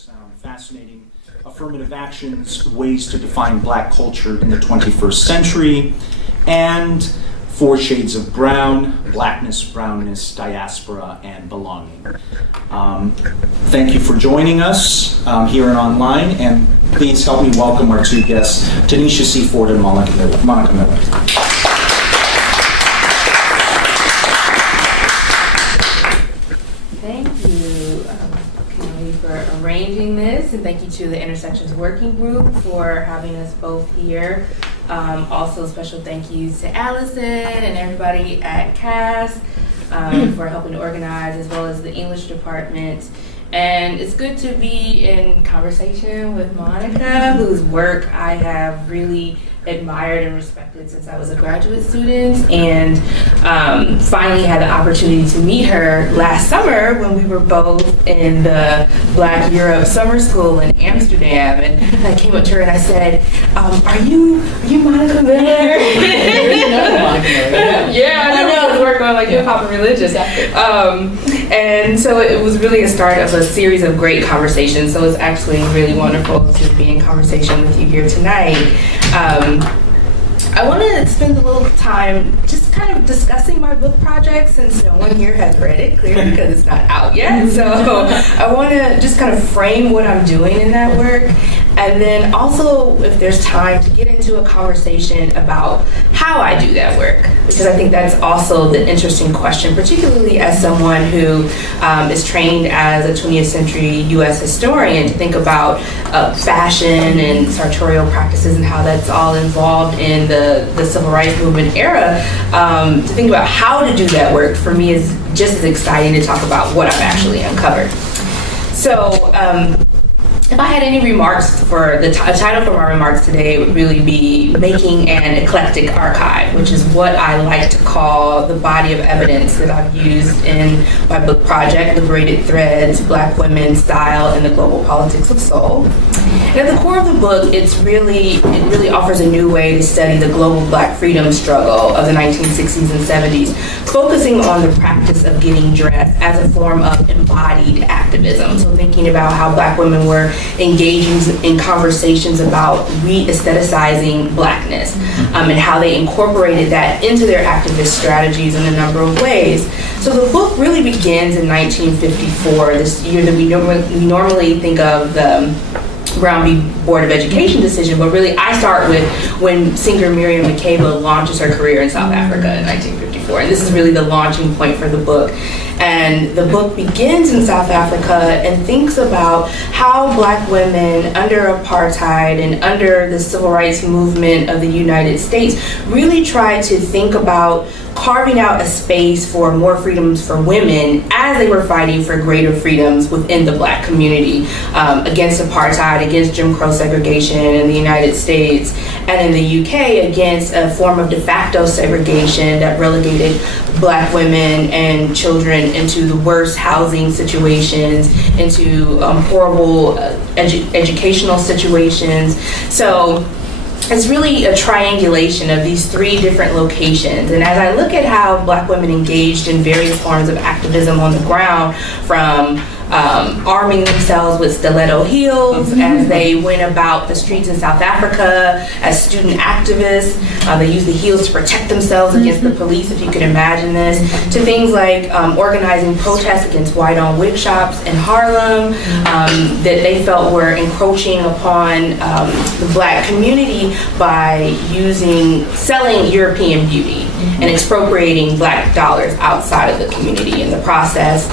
sound fascinating. Affirmative Actions, Ways to Define Black Culture in the 21st Century, and 4 Shades of Brown, Blackness, Brownness, Diaspora, and Belonging. Thank you for joining us here and online, and please help me welcome our 2 guests, Tanisha C. Ford and Monica Miller. Thank you, Kelly, for arranging this, and thank you to the Intersections Working Group for having us both here. Also, special thank you to Allison and everybody at CAS for helping to organize, as well as the English department. And it's good to be in conversation with Monica, whose work I have really admired and respected since I was a graduate student, and finally had the opportunity to meet her last summer when we were both in the Black Europe Summer School in Amsterdam. And I came up to her and I said, are you Monica Miller? Yeah, I know, I was working on like hip hop and religion. Exactly. And so it was really a start of a series of great conversations. So it's actually really wonderful to be in conversation with you here tonight. I want to spend a little time just kind of discussing my book project, since no one here has read it, clearly, because it's not out yet. So I want to just kind of frame what I'm doing in that work, and then also, if there's time, to get into a conversation about how I do that work, because I think that's also the interesting question, particularly as someone who is trained as a 20th century U.S. historian, to think about fashion and sartorial practices and how that's all involved in the civil rights movement era. To think about how to do that work, for me, is just as exciting to talk about what I've actually uncovered. So if I had any remarks, for the title for my remarks today would really be Making an Eclectic Archive, which is what I like to call the body of evidence that I've used in my book project, Liberated Threads, Black Women, Style, and the Global Politics of Soul. And at the core of the book, it really offers a new way to study the global Black freedom struggle of the 1960s and 70s, focusing on the practice of getting dressed as a form of embodied activism. So thinking about how Black women were engaging in conversations about re-aestheticizing Blackness, and how they incorporated that into their activist strategies in a number of ways. So the book really begins in 1954, this year that we normally think of the Brown v. Board of Education decision, but really I start with when singer Miriam Makeba launches her career in South Africa in 1954, and this is really the launching point for the book. And the book begins in South Africa and thinks about how Black women under apartheid and under the civil rights movement of the United States really tried to think about carving out a space for more freedoms for women as they were fighting for greater freedoms within the Black community, against apartheid, against Jim Crow segregation in the United States, and in the UK against a form of de facto segregation that relegated Black women and children into the worst housing situations, into horrible educational situations. So it's really a triangulation of these 3 different locations. And as I look at how Black women engaged in various forms of activism on the ground, from arming themselves with stiletto heels as they went about the streets in South Africa as student activists. They used the heels to protect themselves against the police, if you could imagine this, to things like organizing protests against white-owned wig shops in Harlem that they felt were encroaching upon the Black community by selling European beauty and expropriating Black dollars outside of the community in the process.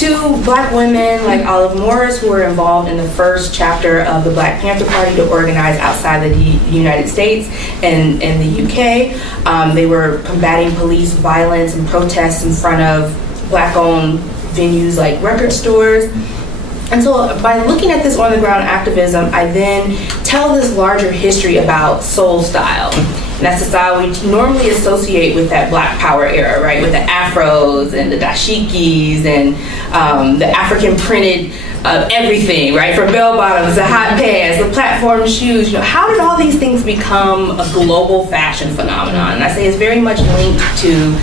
To Black women like Olive Morris, who were involved in the first chapter of the Black Panther Party to organize outside the United States and the UK. They were combating police violence and protests in front of Black-owned venues like record stores. And so by looking at this on-the-ground activism, I then tell this larger history about soul style. And that's the style we normally associate with that Black Power era, right? With the afros and the dashikis and the African printed everything, right? From bell bottoms, the hot pants, the platform shoes. How did all these things become a global fashion phenomenon? And I say it's very much linked to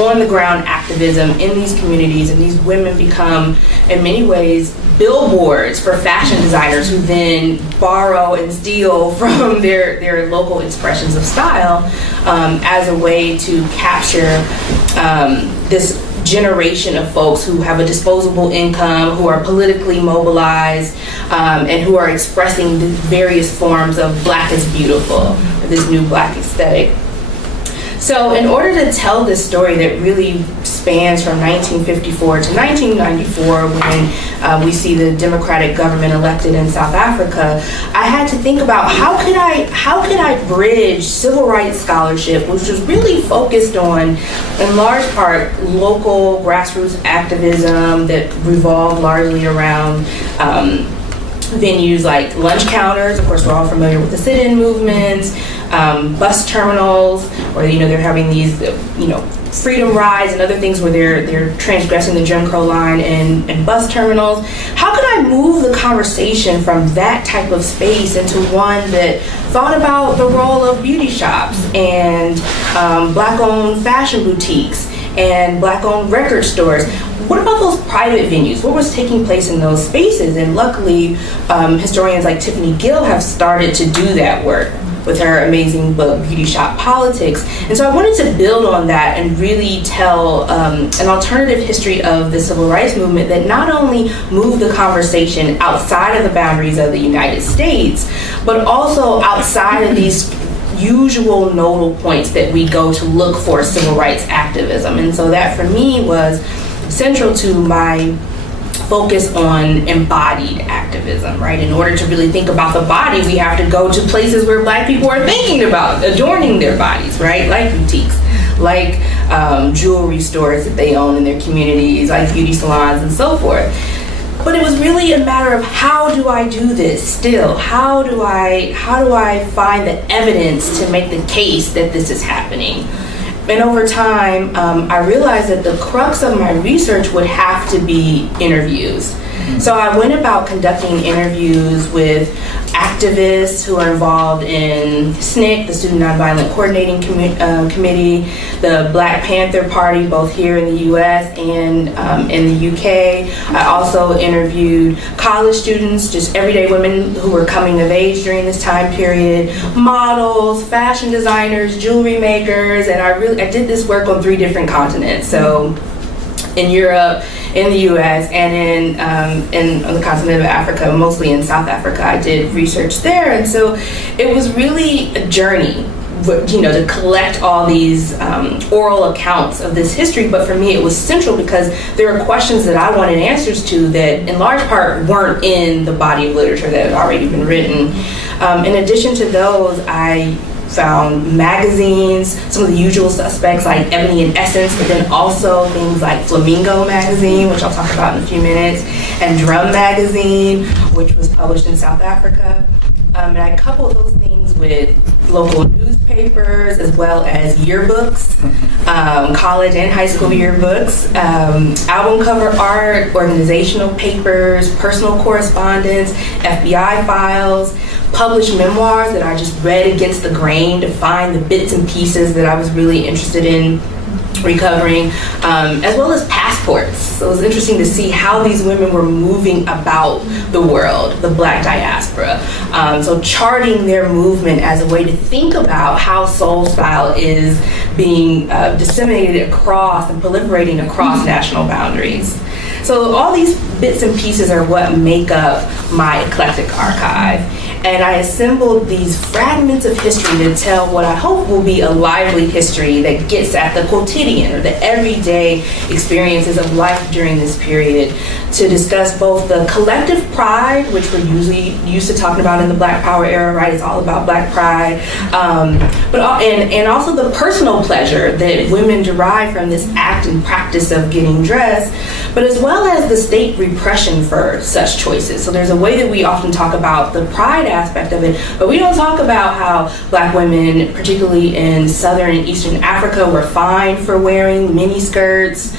on-the-ground activism in these communities, and these women become, in many ways, billboards for fashion designers who then borrow and steal from their local expressions of style as a way to capture this generation of folks who have a disposable income, who are politically mobilized, and who are expressing the various forms of Black is beautiful, this new Black aesthetic. So in order to tell this story that really spans from 1954 to 1994, when we see the democratic government elected in South Africa, I had to think about how could I bridge civil rights scholarship, which was really focused on, in large part, local grassroots activism that revolved largely around venues like lunch counters. Of course, we're all familiar with the sit-in movements, bus terminals, where they're having these freedom rides and other things where they're transgressing the Jim Crow line and bus terminals. How could I move the conversation from that type of space into one that thought about the role of beauty shops and Black-owned fashion boutiques and Black-owned record stores? What about those private venues? What was taking place in those spaces? And luckily, historians like Tiffany Gill have started to do that work with her amazing book, Beauty Shop Politics. And so I wanted to build on that and really tell an alternative history of the civil rights movement that not only moved the conversation outside of the boundaries of the United States, but also outside of these usual nodal points that we go to look for civil rights activism. And so that for me was central to my focus on embodied activism, right? In order to really think about the body, we have to go to places where Black people are thinking about adorning their bodies, right? Like boutiques, like jewelry stores that they own in their communities, like beauty salons and so forth. But it was really a matter of how do I do this still? How do I find the evidence to make the case that this is happening? And over time, I realized that the crux of my research would have to be interviews. So I went about conducting interviews with activists who are involved in SNCC, the Student Nonviolent Coordinating Committee, the Black Panther Party, both here in the US and in the UK. I also interviewed college students, just everyday women who were coming of age during this time period, models, fashion designers, jewelry makers, and I did this work on 3 different continents. So in Europe, in the U.S., and on the continent of Africa, mostly in South Africa. I did research there, and so it was really a journey, to collect all these oral accounts of this history. But for me, it was central because there are questions that I wanted answers to that, in large part, weren't in the body of literature that had already been written. In addition to those, I found magazines, some of the usual suspects like Ebony and Essence, but then also things like Flamingo magazine, which I'll talk about in a few minutes, and Drum magazine, which was published in South Africa. And I coupled those things with local newspapers as well as yearbooks, college and high school yearbooks, album cover art, organizational papers, personal correspondence, FBI files, published memoirs that I just read against the grain to find the bits and pieces that I was really interested in recovering, as well as passports. So it was interesting to see how these women were moving about the world, the Black diaspora. So charting their movement as a way to think about how soul style is being disseminated across and proliferating across national boundaries. So all these bits and pieces are what make up my eclectic archive. And I assembled these fragments of history to tell what I hope will be a lively history that gets at the quotidian or the everyday experiences of life during this period, to discuss both the collective pride, which we're usually used to talking about in the Black Power era, right? It's all about Black pride, and also the personal pleasure that women derive from this act and practice of getting dressed, but as well as the state repression for such choices. So there's a way that we often talk about the pride aspect of it, but we don't talk about how Black women, particularly in Southern and Eastern Africa, were fined for wearing miniskirts,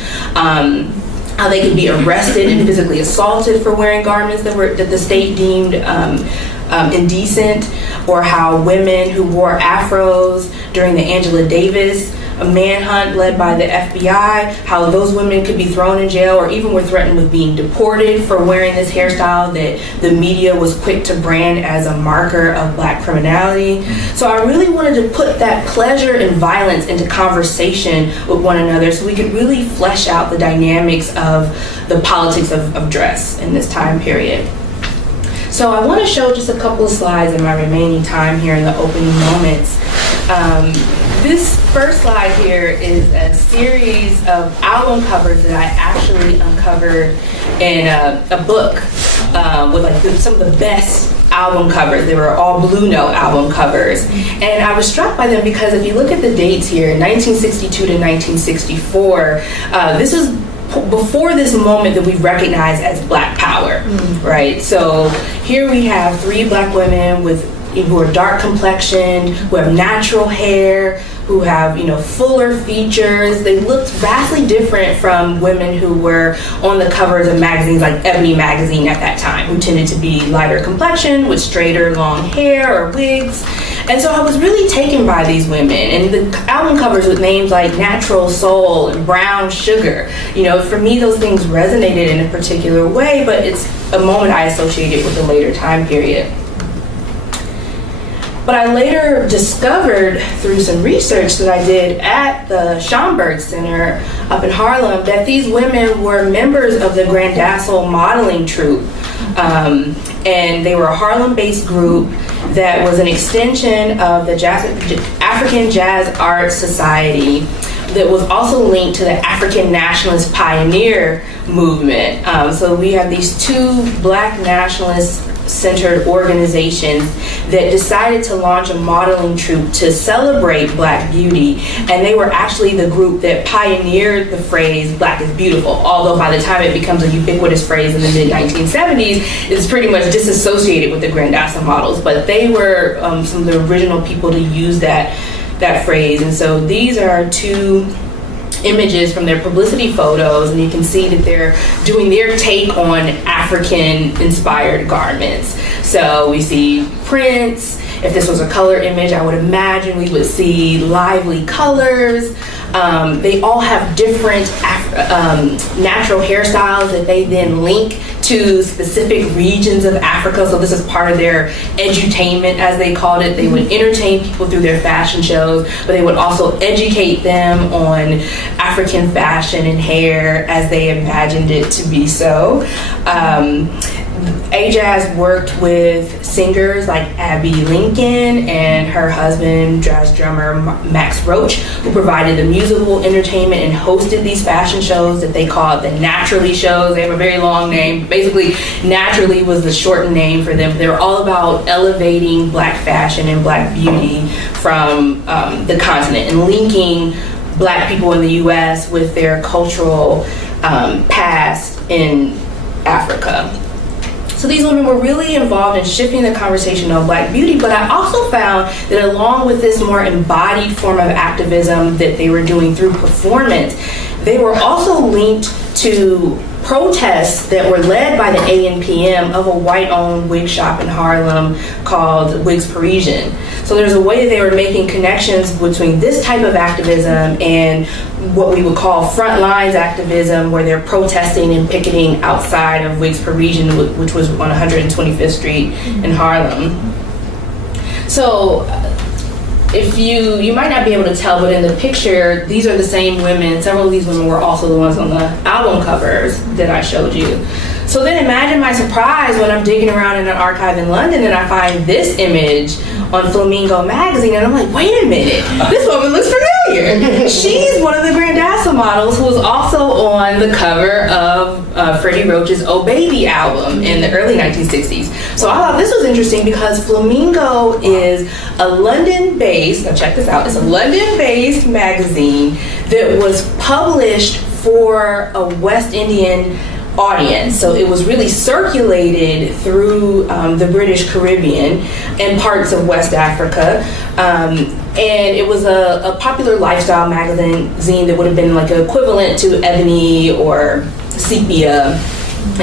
how they could be arrested and physically assaulted for wearing garments that the state deemed indecent, or how women who wore afros during the Angela Davis a manhunt led by the FBI, how those women could be thrown in jail or even were threatened with being deported for wearing this hairstyle that the media was quick to brand as a marker of Black criminality. So I really wanted to put that pleasure and violence into conversation with one another so we could really flesh out the dynamics of the politics of dress in this time period. So I want to show just a couple of slides in my remaining time here in the opening moments. This first slide here is a series of album covers that I actually uncovered in a book with like some of the best album covers. They were all Blue Note album covers. And I was struck by them because if you look at the dates here, 1962 to 1964, this was before this moment that we recognize as Black Power, right? So here we have 3 Black women who are dark complexioned, who have natural hair, who have, fuller features. They looked vastly different from women who were on the covers of magazines like Ebony magazine at that time, who tended to be lighter complexioned with straighter long hair or wigs. And so I was really taken by these women, and the album covers with names like Natural Soul and Brown Sugar. For me, those things resonated in a particular way, but it's a moment I associated with a later time period. But I later discovered through some research that I did at the Schomburg Center up in Harlem that these women were members of the Grandasel modeling troupe. And they were a Harlem-based group that was an extension of the African Jazz Art Society that was also linked to the African Nationalist Pioneer movement. So we have these 2 Black nationalist-centered organizations that decided to launch a modeling troupe to celebrate Black beauty, and they were actually the group that pioneered the phrase Black is beautiful, although by the time it becomes a ubiquitous phrase in the mid-1970s, it's pretty much disassociated with the Grandasel models, but they were some of the original people to use that phrase. And so these are 2 images from their publicity photos, and you can see that they're doing their take on African-inspired garments. So we see prints. If this was a color image, I would imagine we would see lively colors. They all have different natural hairstyles that they then link to specific regions of Africa. So this is part of their edutainment, as they called it. They would entertain people through their fashion shows, but they would also educate them on African fashion and hair as they imagined it to be so. Ajaz worked with singers like Abby Lincoln and her husband, jazz drummer Max Roach, who provided the musical entertainment and hosted these fashion shows that they called the Naturally shows. They have a very long name. Basically, Naturally was the shortened name for them. They were all about elevating Black fashion and Black beauty from the continent and linking Black people in the U.S. with their cultural past in Africa. So these women were really involved in shifting the conversation of Black beauty, but I also found that along with this more embodied form of activism that they were doing through performance, they were also linked to protests that were led by the ANPM of a white-owned wig shop in Harlem called Wigs Parisian. So there's a way that they were making connections between this type of activism and what we would call front lines activism, where they're protesting and picketing outside of Wigs Parisian, which was on 125th Street in Harlem. So if you might not be able to tell, but in the picture, these are the same women. Several of these women were also the ones on the album covers that I showed you. So then imagine my surprise when I'm digging around in an archive in London and I find this image on Flamingo magazine, and I'm like, wait a minute, this woman looks familiar. She's one of the Grandasel models who was also on the cover of Freddie Roach's Oh Baby album in the early 1960s. So I thought this was interesting because Flamingo is a London-based, now check this out, it's a London-based magazine that was published for a West Indian audience. So it was really circulated through the British Caribbean and parts of West Africa. And it was a popular lifestyle magazine that would have been like an equivalent to Ebony or Sepia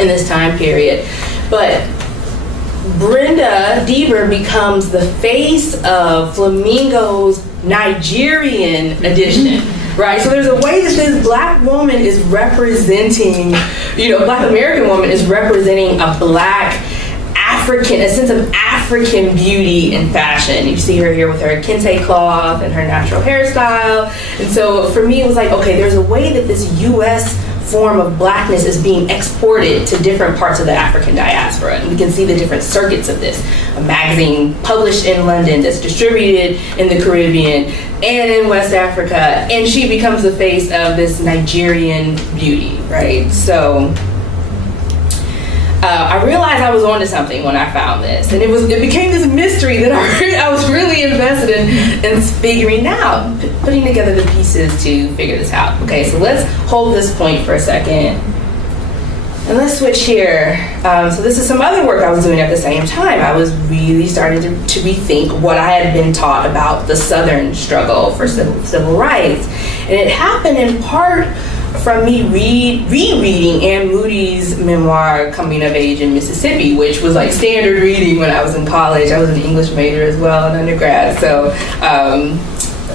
in this time period. But Brenda Deaver becomes the face of Flamingo's Nigerian edition. Right, so there's a way that this black woman is representing, black American woman is representing a black African, a sense of African beauty and fashion. You see her here with her kente cloth and her natural hairstyle. And so for me, it was like, okay, there's a way that this U.S. form of blackness is being exported to different parts of the African diaspora. And we can see the different circuits of this. A magazine published in London that's distributed in the Caribbean and in West Africa. And she becomes the face of this Nigerian beauty, right? So I realized I was onto something when I found this, and it became this mystery that I was really invested in figuring out, putting together the pieces to figure this out. Okay, so let's hold this point for a second, and let's switch here. So this is some other work I was doing at the same time. I was really starting to rethink what I had been taught about the Southern struggle for civil rights, and it happened in part from me rereading Ann Moody's memoir, Coming of Age in Mississippi, which was like standard reading when I was in college. I was an English major as well in undergrad, so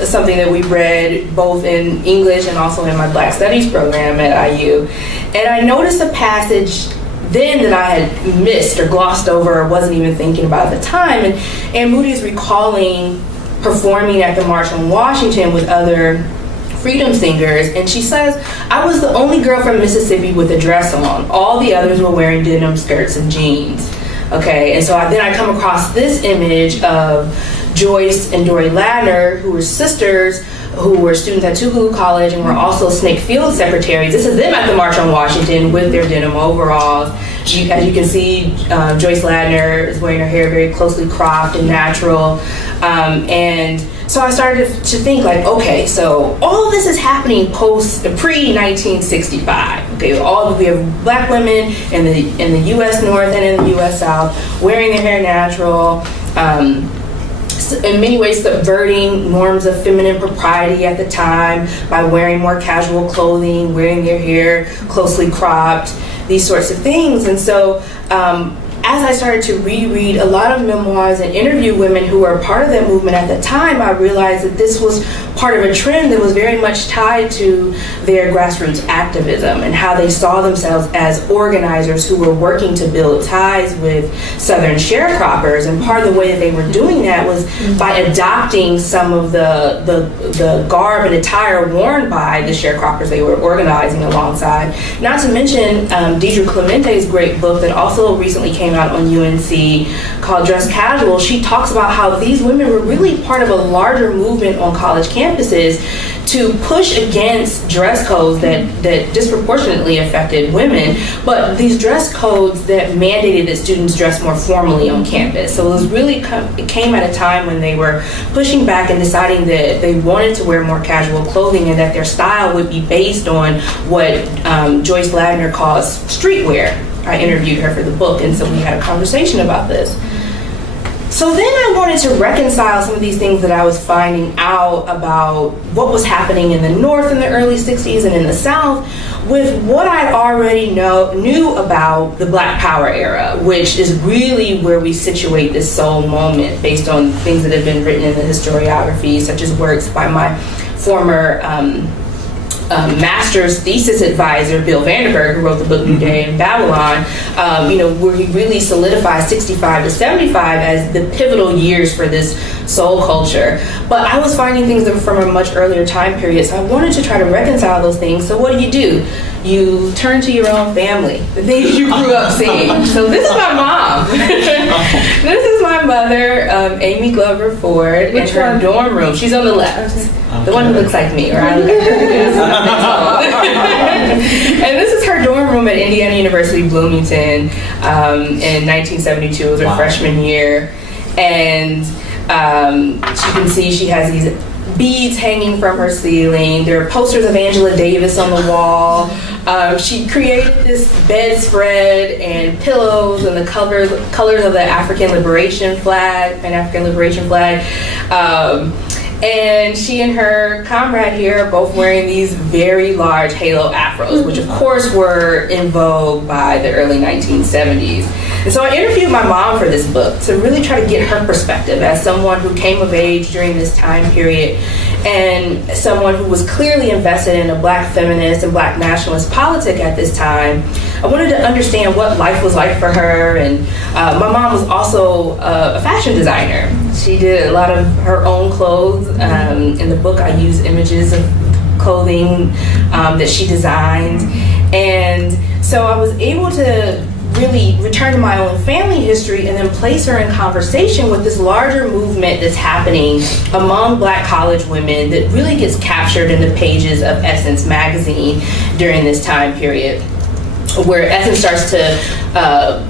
something that we read both in English and also in my Black Studies program at IU. And I noticed a passage then that I had missed or glossed over or wasn't even thinking about at the time. And Ann Moody is recalling performing at the March on Washington with other freedom singers, and she says, I was the only girl from Mississippi with a dress on. All the others were wearing denim skirts and jeans. Okay, and so then I come across this image of Joyce and Dory Ladner, who were sisters, who were students at Tougaloo College and were also Snake Field secretaries. This is them at the March on Washington with their denim overalls. As you can see, Joyce Ladner is wearing her hair very closely cropped and natural. And so I started to think like, okay, so all of this is happening pre-1965. Okay, we have black women in the U.S. North and in the U.S. South wearing their hair natural, in many ways subverting norms of feminine propriety at the time by wearing more casual clothing, wearing their hair closely cropped, these sorts of things. And so as I started to reread a lot of memoirs and interview women who were part of that movement at the time, I realized that this was part of a trend that was very much tied to their grassroots activism and how they saw themselves as organizers who were working to build ties with Southern sharecroppers. And part of the way that they were doing that was by adopting some of the garb and attire worn by the sharecroppers they were organizing alongside. Not to mention Deidre Clemente's great book that also recently came out on UNC called Dress Casual. She talks about how these women were really part of a larger movement on college campuses to push against dress codes that disproportionately affected women, but these dress codes that mandated that students dress more formally on campus. So it came at a time when they were pushing back and deciding that they wanted to wear more casual clothing and that their style would be based on what Joyce Ladner calls streetwear. I interviewed her for the book, and so we had a conversation about this. So then I wanted to reconcile some of these things that I was finding out about what was happening in the North in the early 60s and in the South with what I already knew about the Black Power era, which is really where we situate this soul moment based on things that have been written in the historiography, such as works by my former master's thesis advisor, Bill Vanderberg, who wrote the book New Day in Babylon, where he really solidifies 65 to 75 as the pivotal years for this soul culture. But I was finding things that were from a much earlier time period, so I wanted to try to reconcile those things. So what do? You turn to your own family, the things you grew up seeing. So this is my mom. This is my mother, Amy Glover Ford, in her dorm room. She's on the left. The one who looks like me, or I look like her. And this is her dorm room at Indiana University, Bloomington, in 1972. It was her freshman year. And you can see she has these beads hanging from her ceiling. There are posters of Angela Davis on the wall. She created this bedspread and pillows and the colors of the African Liberation flag, Pan-African Liberation flag. And she and her comrade here are both wearing these very large halo afros, which of course were in vogue by the early 1970s. And so I interviewed my mom for this book to really try to get her perspective as someone who came of age during this time period and someone who was clearly invested in a Black feminist and Black nationalist politic at this time. I wanted to understand what life was like for her, and my mom was also a fashion designer. She did a lot of her own clothes. In the book, I use images of clothing that she designed, and so I was able to really return to my own family history and then place her in conversation with this larger movement that's happening among Black college women that really gets captured in the pages of Essence magazine during this time period, where Essence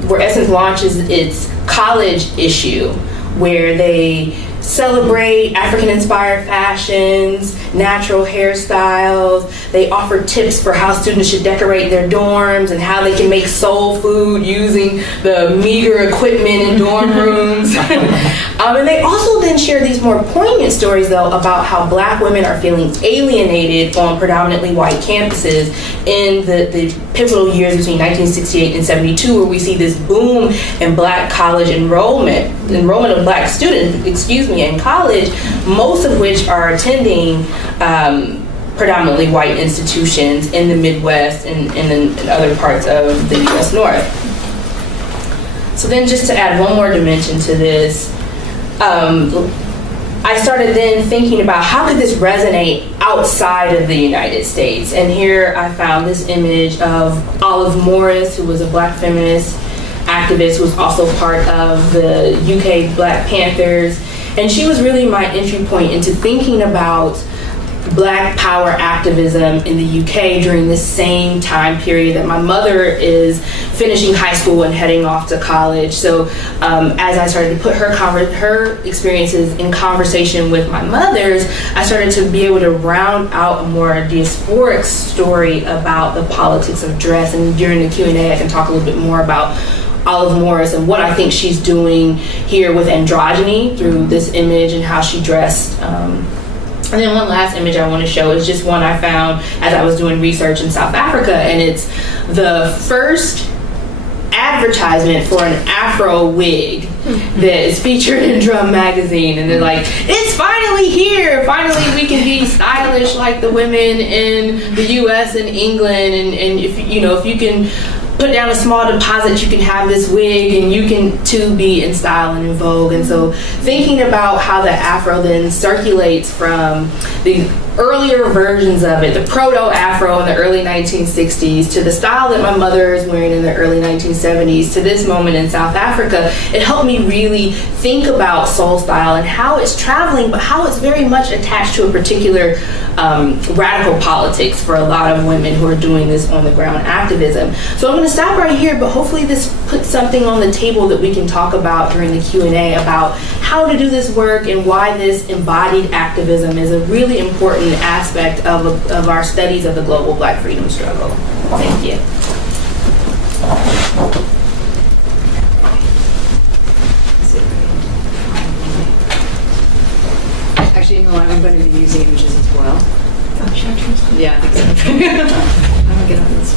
where Essence launches its college issue, where they celebrate African-inspired fashions, natural hairstyles. They offer tips for how students should decorate their dorms and how they can make soul food using the meager equipment in dorm rooms. And they also then share these more poignant stories, though, about how Black women are feeling alienated on predominantly white campuses in the pivotal years between 1968 and 72, where we see this boom in Black college enrollment of Black students, in college, most of which are attending predominantly white institutions in the Midwest and in other parts of the U.S. North. So then, just to add one more dimension to this, I started then thinking about how could this resonate outside of the United States. And here I found this image of Olive Morris, who was a Black feminist activist who was also part of the UK Black Panthers. And she was really my entry point into thinking about Black power activism in the UK during this same time period that my mother is finishing high school and heading off to college. So as I started to put her experiences in conversation with my mother's, I started to be able to round out a more diasporic story about the politics of dress. And during the Q&A, I can talk a little bit more about Olive Morris and what I think she's doing here with androgyny through this image and how she dressed. And then one last image I want to show is just one I found as I was doing research in South Africa, and it's the first advertisement for an Afro wig that is featured in Drum magazine. And they're like, it's finally here! Finally we can be stylish like the women in the US and England, and if you can put down a small deposit, you can have this wig and you can too be in style and in vogue. And so thinking about how the Afro then circulates from the earlier versions of it, the proto-Afro in the early 1960s, to the style that my mother is wearing in the early 1970s, to this moment in South Africa, it helped me really think about soul style and how it's traveling, but how it's very much attached to a particular radical politics for a lot of women who are doing this on the ground activism. So I'm going to stop right here, but hopefully this puts something on the table that we can talk about during the Q&A about how to do this work and why this embodied activism is a really important aspect of our studies of the global Black freedom struggle. Thank you. Actually, I'm going to be using images as well. Oh, should I translate? Yeah, I think so. I'm going to get on this.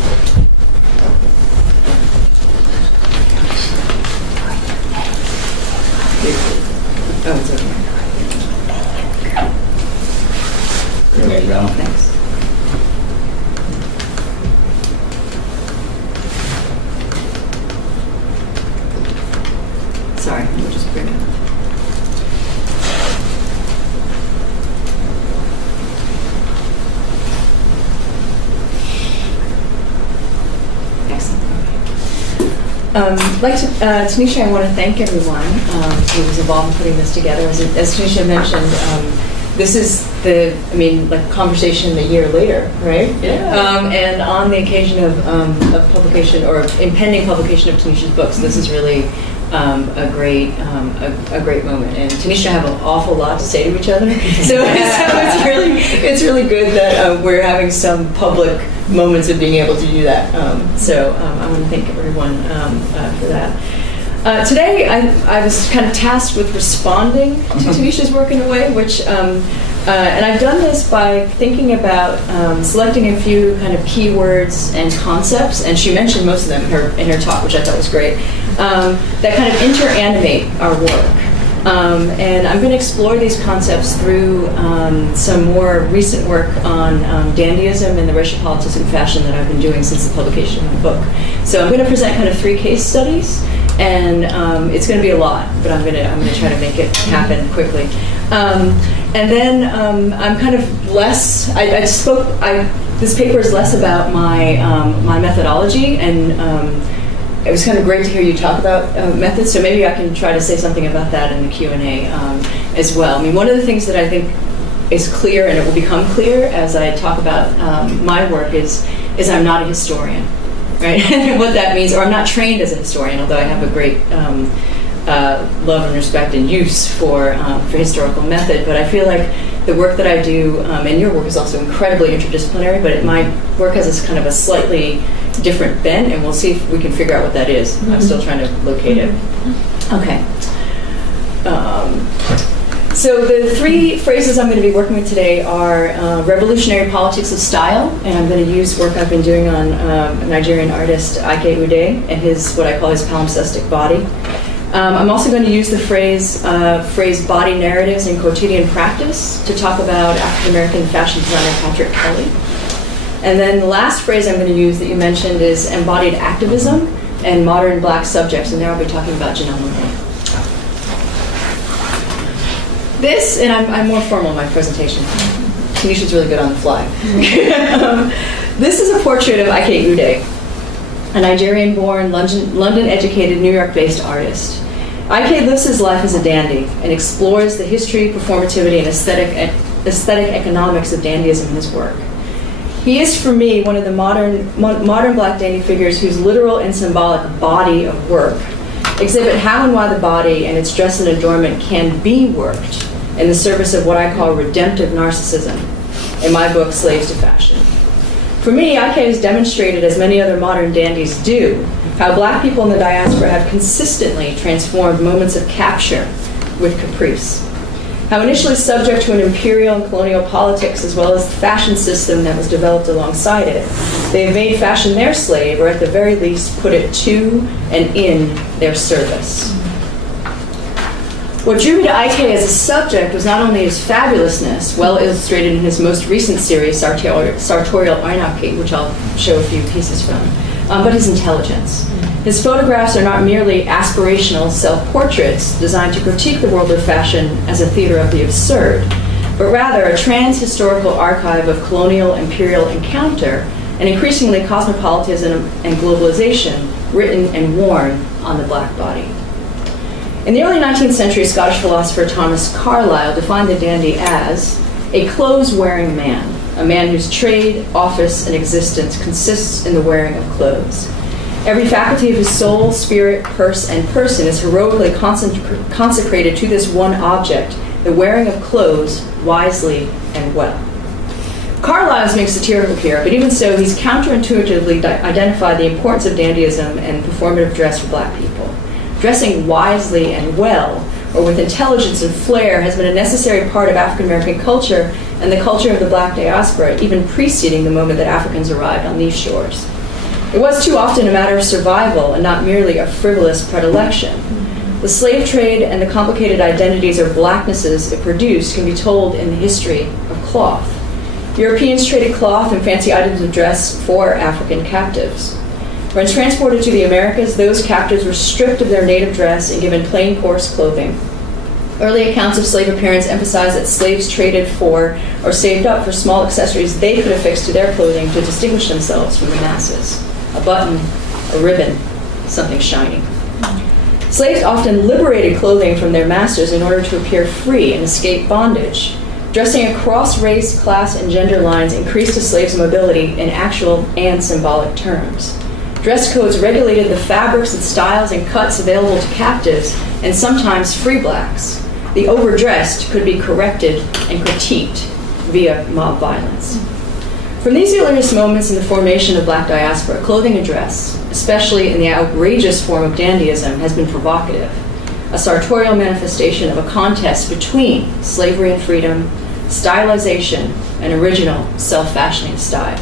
Oh, it's okay. There you go. Thanks. Sorry, we'll just bring it up. Tanisha, I want to thank everyone who was involved in putting this together. As Tanisha mentioned, this is conversation a year later, right? Yeah. And on the occasion of publication or impending publication of Tanisha's books, this is really a great moment. And Tanisha and I have an awful lot to say to each other, so it's really good that we're having some public moments of being able to do that. So I want to thank everyone for that. Today, I was kind of tasked with responding to Tanisha's work in a way, which, and I've done this by thinking about selecting a few kind of keywords and concepts, and she mentioned most of them in her talk, which I thought was great, that kind of interanimate our work. And I'm going to explore these concepts through some more recent work on dandyism and the racial politics and fashion that I've been doing since the publication of my book. So I'm going to present kind of 3 case studies, and it's going to be a lot, but I'm going to try to make it happen quickly. And then I'm kind of less. This paper is less about my methodology, and it was kind of great to hear you talk about methods. So maybe I can try to say something about that in the Q&A as well. I mean, one of the things that I think is clear, and it will become clear as I talk about my work, is I'm not a historian. Right? What that means, or I'm not trained as a historian, although I have a great love and respect and use for historical method. But I feel like the work that I do, and your work is also incredibly interdisciplinary, but my work has this kind of a slightly different bent, and we'll see if we can figure out what that is. Mm-hmm. I'm still trying to locate it. Okay. So the 3 phrases I'm going to be working with today are revolutionary politics of style, and I'm going to use work I've been doing on a Nigerian artist, Ike Ude, and what I call his palimpsestic body. I'm also going to use the phrase body narratives in quotidian practice to talk about African-American fashion designer Patrick Kelly. And then the last phrase I'm going to use that you mentioned is embodied activism and modern black subjects, and there I'll be talking about Janelle Monáe. This, and I'm more formal in my presentation. Tanisha's really good on the fly. This is a portrait of Ike Ude, a Nigerian-born, London-educated, New York-based artist. Ike lives his life as a dandy and explores the history, performativity, and aesthetic economics of dandyism in his work. He is, for me, one of the modern black dandy figures whose literal and symbolic body of work exhibit how and why the body and its dress and adornment can be worked in the service of what I call redemptive narcissism in my book, Slaves to Fashion. For me, Ike has demonstrated, as many other modern dandies do, how black people in the diaspora have consistently transformed moments of capture with caprice. How initially subject to an imperial and colonial politics, as well as the fashion system that was developed alongside it, they have made fashion their slave, or at the very least, put it to and in their service. What drew me to Ike as a subject was not only his fabulousness, well illustrated in his most recent series, Sartorial, which I'll show a few pieces from, but his intelligence. His photographs are not merely aspirational self-portraits designed to critique the world of fashion as a theater of the absurd, but rather a trans-historical archive of colonial imperial encounter and increasingly cosmopolitanism and globalization written and worn on the black body. In the early 19th century, Scottish philosopher Thomas Carlyle defined the dandy as a clothes-wearing man, a man whose trade, office, and existence consists in the wearing of clothes. Every faculty of his soul, spirit, purse, and person is heroically consecrated to this one object, the wearing of clothes wisely and well. Carlyle is being satirical here, but even so, he's counterintuitively identified the importance of dandyism and performative dress for black people. Dressing wisely and well, or with intelligence and flair, has been a necessary part of African-American culture and the culture of the black diaspora, even preceding the moment that Africans arrived on these shores. It was too often a matter of survival and not merely a frivolous predilection. The slave trade and the complicated identities or blacknesses it produced can be told in the history of cloth. Europeans traded cloth and fancy items of dress for African captives. When transported to the Americas, those captives were stripped of their native dress and given plain, coarse clothing. Early accounts of slave appearance emphasize that slaves traded for or saved up for small accessories they could affix to their clothing to distinguish themselves from the masses. A button, a ribbon, something shiny. Slaves often liberated clothing from their masters in order to appear free and escape bondage. Dressing across race, class, and gender lines increased a slave's mobility in actual and symbolic terms. Dress codes regulated the fabrics and styles and cuts available to captives and sometimes free blacks. The overdressed could be corrected and critiqued via mob violence. From these earliest moments in the formation of black diaspora, clothing and dress, especially in the outrageous form of dandyism, has been provocative, a sartorial manifestation of a contest between slavery and freedom, stylization, and original self-fashioning style.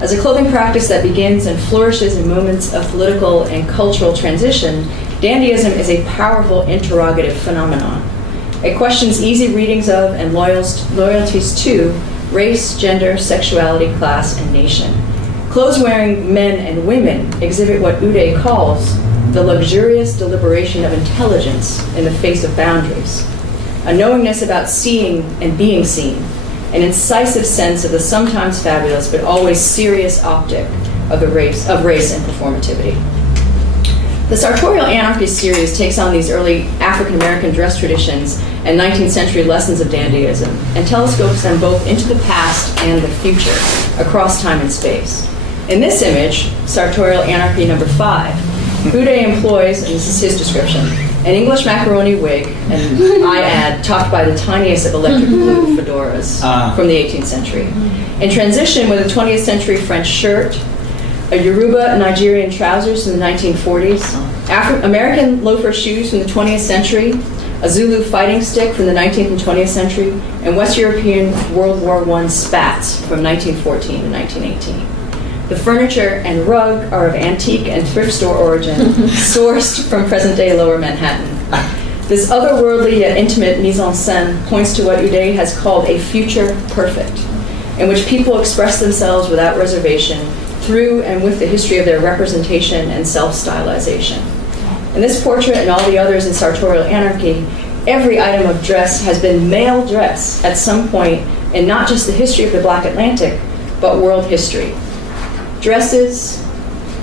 As a clothing practice that begins and flourishes in moments of political and cultural transition, dandyism is a powerful interrogative phenomenon. It questions easy readings of and loyalties to race, gender, sexuality, class, and nation. Clothes-wearing men and women exhibit what Uday calls the luxurious deliberation of intelligence in the face of boundaries, a knowingness about seeing and being seen, an incisive sense of the sometimes fabulous but always serious optic of race and performativity. The Sartorial Anarchy series takes on these early African-American dress traditions and 19th century lessons of dandyism and telescopes them both into the past and the future, across time and space. In this image, Sartorial Anarchy number 5, Uday employs, and this is his description, an English macaroni wig, and I add, topped by the tiniest of electric blue fedoras from the 18th century. In transition with a 20th century French shirt, a Yoruba Nigerian trousers from the 1940s, American loafer shoes from the 20th century, a Zulu fighting stick from the 19th and 20th century, and West European World War I spats from 1914 to 1918. The furniture and rug are of antique and thrift store origin, sourced from present-day Lower Manhattan. This otherworldly yet intimate mise-en-scène points to what Uday has called a future perfect, in which people express themselves without reservation through and with the history of their representation and self-stylization. In this portrait and all the others in Sartorial Anarchy, every item of dress has been male dress at some point in not just the history of the Black Atlantic, but world history. Dresses,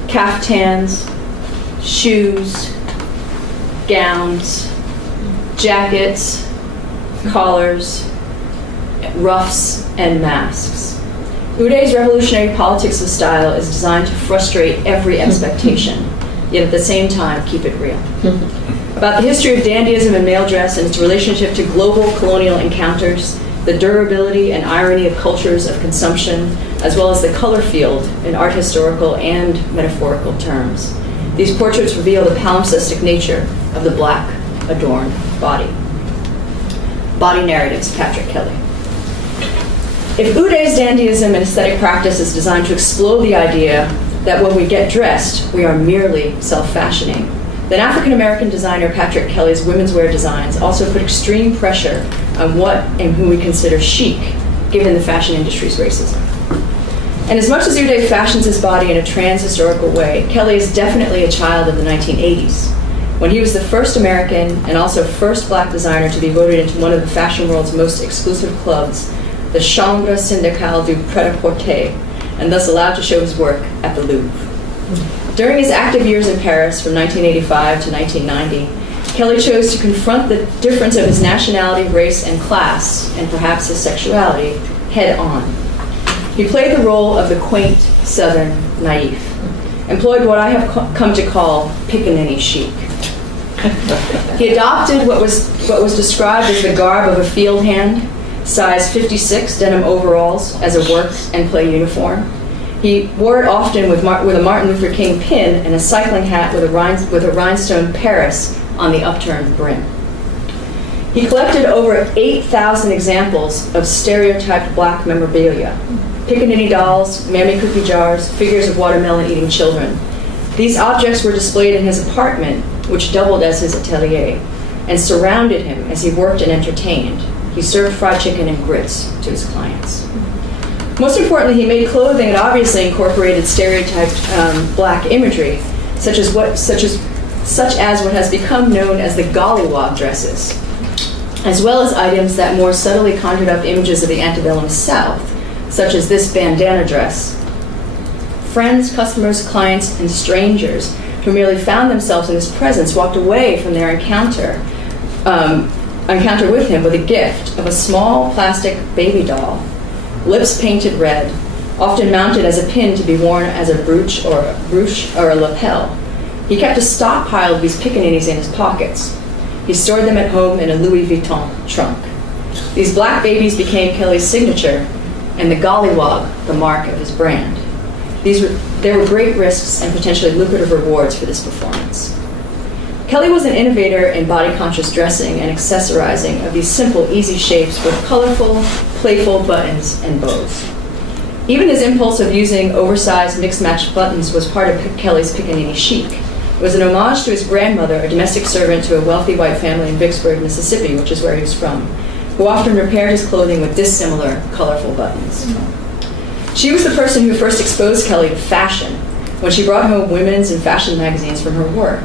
caftans, shoes, gowns, jackets, collars, ruffs, and masks. Uday's revolutionary politics of style is designed to frustrate every expectation, yet at the same time keep it real. About the history of dandyism and male dress and its relationship to global colonial encounters, the durability and irony of cultures of consumption, as well as the color field in art historical and metaphorical terms. These portraits reveal the palimpsestic nature of the Black adorned body. Body Narratives, Patrick Kelly. If Uday's dandyism and aesthetic practice is designed to explode the idea that when we get dressed, we are merely self-fashioning, then African-American designer Patrick Kelly's women's wear designs also put extreme pressure on what and who we consider chic, given the fashion industry's racism. And as much as Uday fashions his body in a trans-historical way, Kelly is definitely a child of the 1980s, when he was the first American and also first Black designer to be voted into one of the fashion world's most exclusive clubs, the Chambre Syndicale du Pret-à-Porter, and thus allowed to show his work at the Louvre. During his active years in Paris from 1985 to 1990, Kelly chose to confront the difference of his nationality, race, and class, and perhaps his sexuality, head on. He played the role of the quaint, Southern naif, employed what I have come to call pickaninny chic. He adopted what was described as the garb of a field hand, size 56 denim overalls as a work and play uniform. He wore it often with a Martin Luther King pin and a cycling hat with a rhinestone Paris on the upturned brim. He collected over 8,000 examples of stereotyped Black memorabilia, pickaninny dolls, Mammy cookie jars, figures of watermelon-eating children. These objects were displayed in his apartment, which doubled as his atelier, and surrounded him as he worked and entertained. He served fried chicken and grits to his clients. Most importantly, he made clothing that obviously incorporated stereotyped Black imagery, such as what has become known as the gollywog dresses, as well as items that more subtly conjured up images of the antebellum South, such as this bandana dress. Friends, customers, clients, and strangers who merely found themselves in his presence walked away from their encounter with him with a gift of a small plastic baby doll, lips painted red, often mounted as a pin to be worn as a brooch or a lapel. He kept a stockpile of these pickaninnies in his pockets. He stored them at home in a Louis Vuitton trunk. These Black babies became Kelly's signature, and the gollywog the mark of his brand. There were great risks and potentially lucrative rewards for this performance. Kelly was an innovator in body-conscious dressing and accessorizing of these simple, easy shapes with colorful, playful buttons and bows. Even his impulse of using oversized mixed-matched buttons was part of Kelly's Pickaninny chic. It was an homage to his grandmother, a domestic servant to a wealthy white family in Vicksburg, Mississippi, which is where he was from, who often repaired his clothing with dissimilar, colorful buttons. She was the person who first exposed Kelly to fashion when she brought home women's and fashion magazines from her work.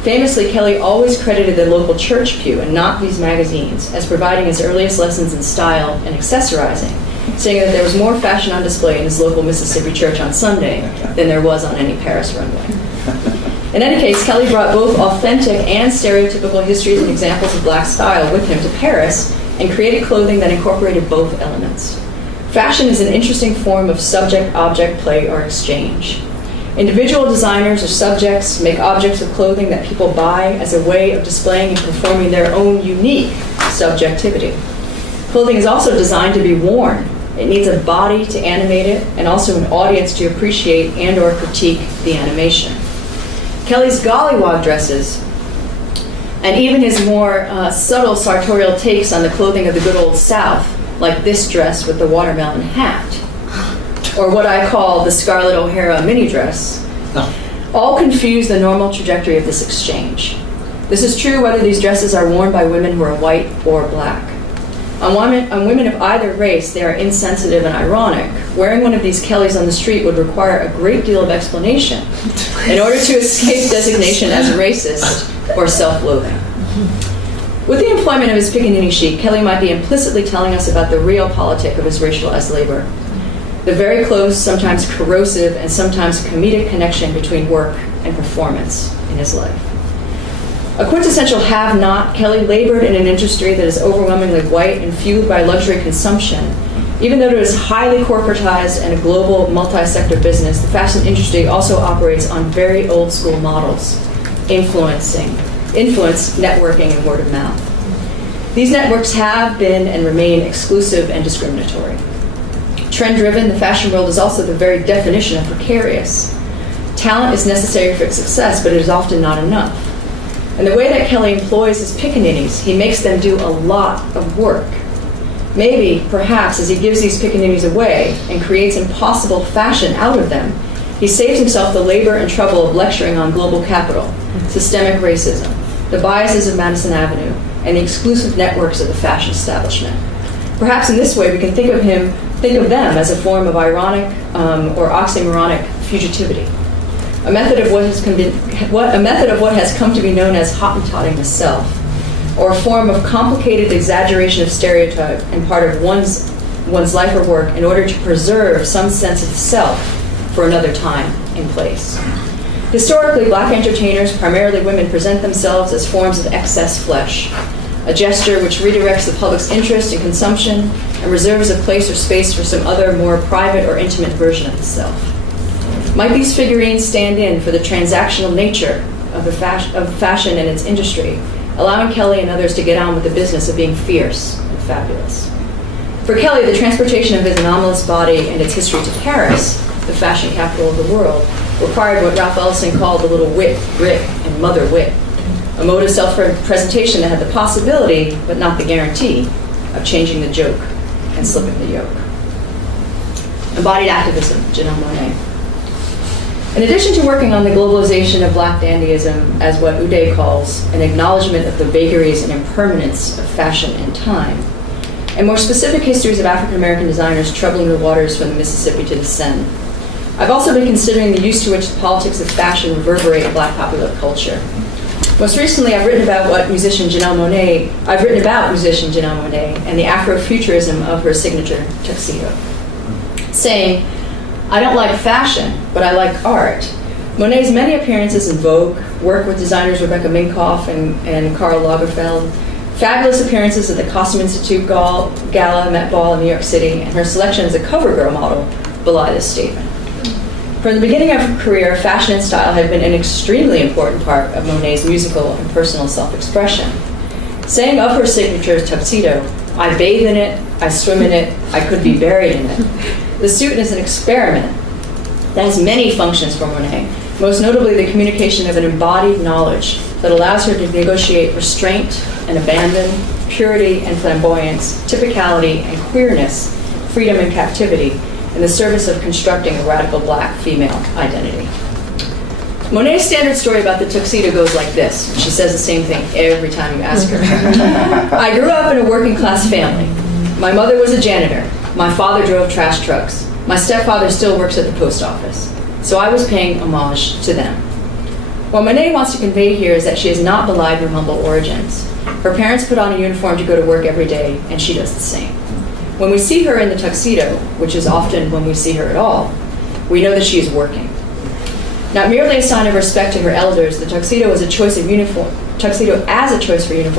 Famously, Kelly always credited the local church pew and not these magazines as providing his earliest lessons in style and accessorizing, saying that there was more fashion on display in his local Mississippi church on Sunday than there was on any Paris runway. In any case, Kelly brought both authentic and stereotypical histories and examples of black style with him to Paris and created clothing that incorporated both elements. Fashion is an interesting form of subject-object play or exchange. Individual designers or subjects make objects of clothing that people buy as a way of displaying and performing their own unique subjectivity. Clothing is also designed to be worn. It needs a body to animate it and also an audience to appreciate and or critique the animation. Kelly's gollywog dresses and even his more subtle sartorial takes on the clothing of the good old South, like this dress with the watermelon hat, or what I call the Scarlett O'Hara mini dress, all confuse the normal trajectory of this exchange. This is true whether these dresses are worn by women who are white or black. On women of either race, they are insensitive and ironic. Wearing one of these Kellys on the street would require a great deal of explanation in order to escape designation as racist or self-loathing. With the employment of his Pickaninny chic, Kelly might be implicitly telling us about the real politic of his racialized labor, the very close, sometimes corrosive, and sometimes comedic connection between work and performance in his life. A quintessential have-not, Kelly labored in an industry that is overwhelmingly white and fueled by luxury consumption. Even though it is highly corporatized and a global multi-sector business, the fashion industry also operates on very old-school models, influence, networking, and word of mouth. These networks have been and remain exclusive and discriminatory. Trend-driven, the fashion world is also the very definition of precarious. Talent is necessary for success, but it is often not enough. And the way that Kelly employs his pickaninnies, he makes them do a lot of work. Maybe, perhaps, as he gives these pickaninnies away and creates impossible fashion out of them, he saves himself the labor and trouble of lecturing on global capital, systemic racism, the biases of Madison Avenue, and the exclusive networks of the fashion establishment. Perhaps in this way we can think of them as a form of ironic or oxymoronic fugitivity. A method of what has come to be known as Hottentotting the self, or a form of complicated exaggeration of stereotype and part of one's life or work in order to preserve some sense of self for another time and place. Historically, black entertainers, primarily women, present themselves as forms of excess flesh, a gesture which redirects the public's interest in consumption and reserves a place or space for some other more private or intimate version of the self. Might these figurines stand in for the transactional nature of fashion and its industry, allowing Kelly and others to get on with the business of being fierce and fabulous? For Kelly, the transportation of his anomalous body and its history to Paris, the fashion capital of the world, required what Ralph Ellison called the little wit, grit, and mother wit, a mode of self-presentation that had the possibility, but not the guarantee, of changing the joke and slipping the yoke. Embodied activism, Janelle Monáe. In addition to working on the globalization of black dandyism as what Uday calls an acknowledgement of the vagaries and impermanence of fashion and time, and more specific histories of African American designers troubling the waters from the Mississippi to the Seine, I've also been considering the use to which the politics of fashion reverberate in black popular culture. Most recently, I've written about musician Janelle Monáe and the Afrofuturism of her signature tuxedo, saying, "I don't like fashion, but I like art." Monet's many appearances in Vogue, work with designers Rebecca Minkoff and Karl Lagerfeld, fabulous appearances at the Costume Institute Gala, Met Ball in New York City, and her selection as a cover girl model belie this statement. From the beginning of her career, fashion and style had been an extremely important part of Monet's musical and personal self-expression. Saying of her signature tuxedo, "I bathe in it, I swim in it, I could be buried in it." The suit is an experiment that has many functions for Monet, most notably the communication of an embodied knowledge that allows her to negotiate restraint and abandon, purity and flamboyance, typicality and queerness, freedom and captivity, in the service of constructing a radical black female identity. Monet's standard story about the tuxedo goes like this. She says the same thing every time you ask her. I grew up in a working class family. My mother was a janitor. My father drove trash trucks. My stepfather still works at the post office. So I was paying homage to them. What Monet wants to convey here is that she has not belied her humble origins. Her parents put on a uniform to go to work every day, and she does the same. When we see her in the tuxedo, which is often when we see her at all, we know that she is working. Not merely a sign of respect to her elders, the tuxedo as a choice for uniform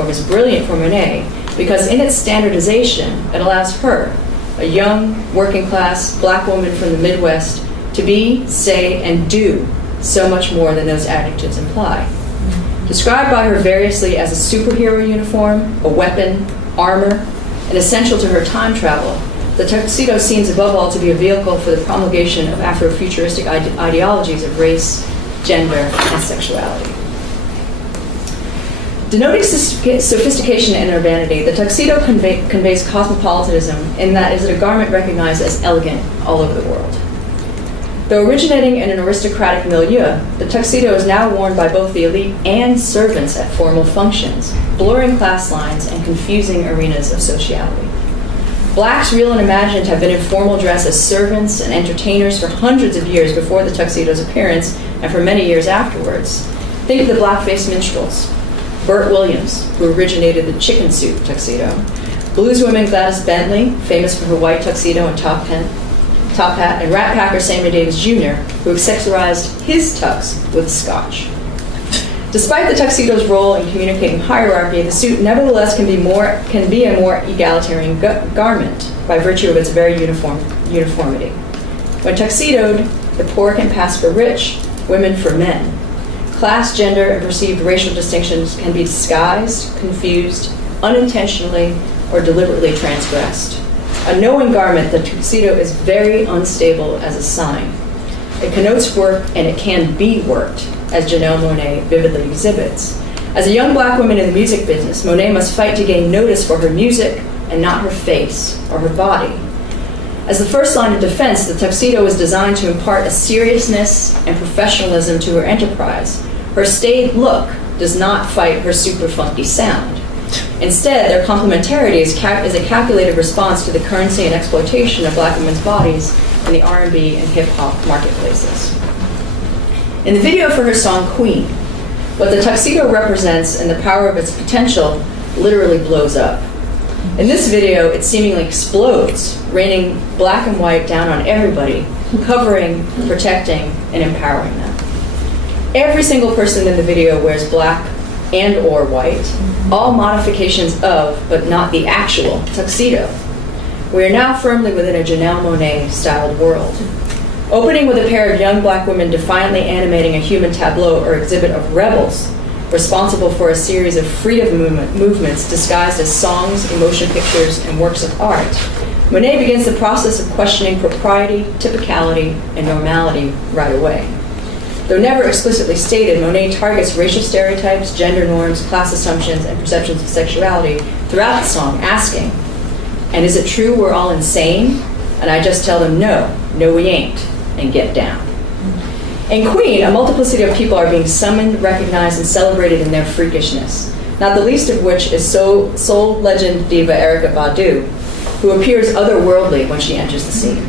is brilliant for Monet because in its standardization, it allows her, a young, working class, black woman from the Midwest, to be, say, and do so much more than those adjectives imply. Described by her variously as a superhero uniform, a weapon, armor, and essential to her time travel, the tuxedo seems above all to be a vehicle for the promulgation of Afrofuturistic ideologies of race, gender, and sexuality. Denoting sophistication and urbanity, the tuxedo conveys cosmopolitanism in that it is a garment recognized as elegant all over the world. Though originating in an aristocratic milieu, the tuxedo is now worn by both the elite and servants at formal functions, blurring class lines and confusing arenas of sociality. Blacks, real and imagined, have been in formal dress as servants and entertainers for hundreds of years before the tuxedo's appearance and for many years afterwards. Think of the black-faced minstrels, Burt Williams, who originated the chicken soup tuxedo, blueswoman Gladys Bentley, famous for her white tuxedo and top hat, and Rat Packer Sammy Davis Jr., who accessorized his tux with scotch. Despite the tuxedo's role in communicating hierarchy, the suit nevertheless can be a more egalitarian garment by virtue of its very uniformity. When tuxedoed, the poor can pass for rich, women for men. Class, gender, and perceived racial distinctions can be disguised, confused, unintentionally, or deliberately transgressed. A knowing garment, the tuxedo is very unstable as a sign. It connotes work and it can be worked, as Janelle Monáe vividly exhibits. As a young black woman in the music business, Monet must fight to gain notice for her music and not her face or her body. As the first line of defense, the tuxedo is designed to impart a seriousness and professionalism to her enterprise. Her staid look does not fight her super funky sound. Instead, their complementarity is a calculated response to the currency and exploitation of black women's bodies in the R&B and hip-hop marketplaces. In the video for her song Queen, what the tuxedo represents and the power of its potential literally blows up. In this video, it seemingly explodes, raining black and white down on everybody, covering, protecting, and empowering them. Every single person in the video wears black and or white, all modifications of, but not the actual, tuxedo. We are now firmly within a Janelle Monáe-styled world. Opening with a pair of young black women defiantly animating a human tableau or exhibit of rebels, responsible for a series of freedom movements disguised as songs, emotion pictures, and works of art, Monet begins the process of questioning propriety, typicality, and normality right away. Though never explicitly stated, Monet targets racial stereotypes, gender norms, class assumptions, and perceptions of sexuality throughout the song, asking, "And is it true we're all insane?" And I just tell them, no, we ain't, and get down. In Queen, a multiplicity of people are being summoned, recognized, and celebrated in their freakishness, not the least of which is soul legend diva Erykah Badu, who appears otherworldly when she enters the scene.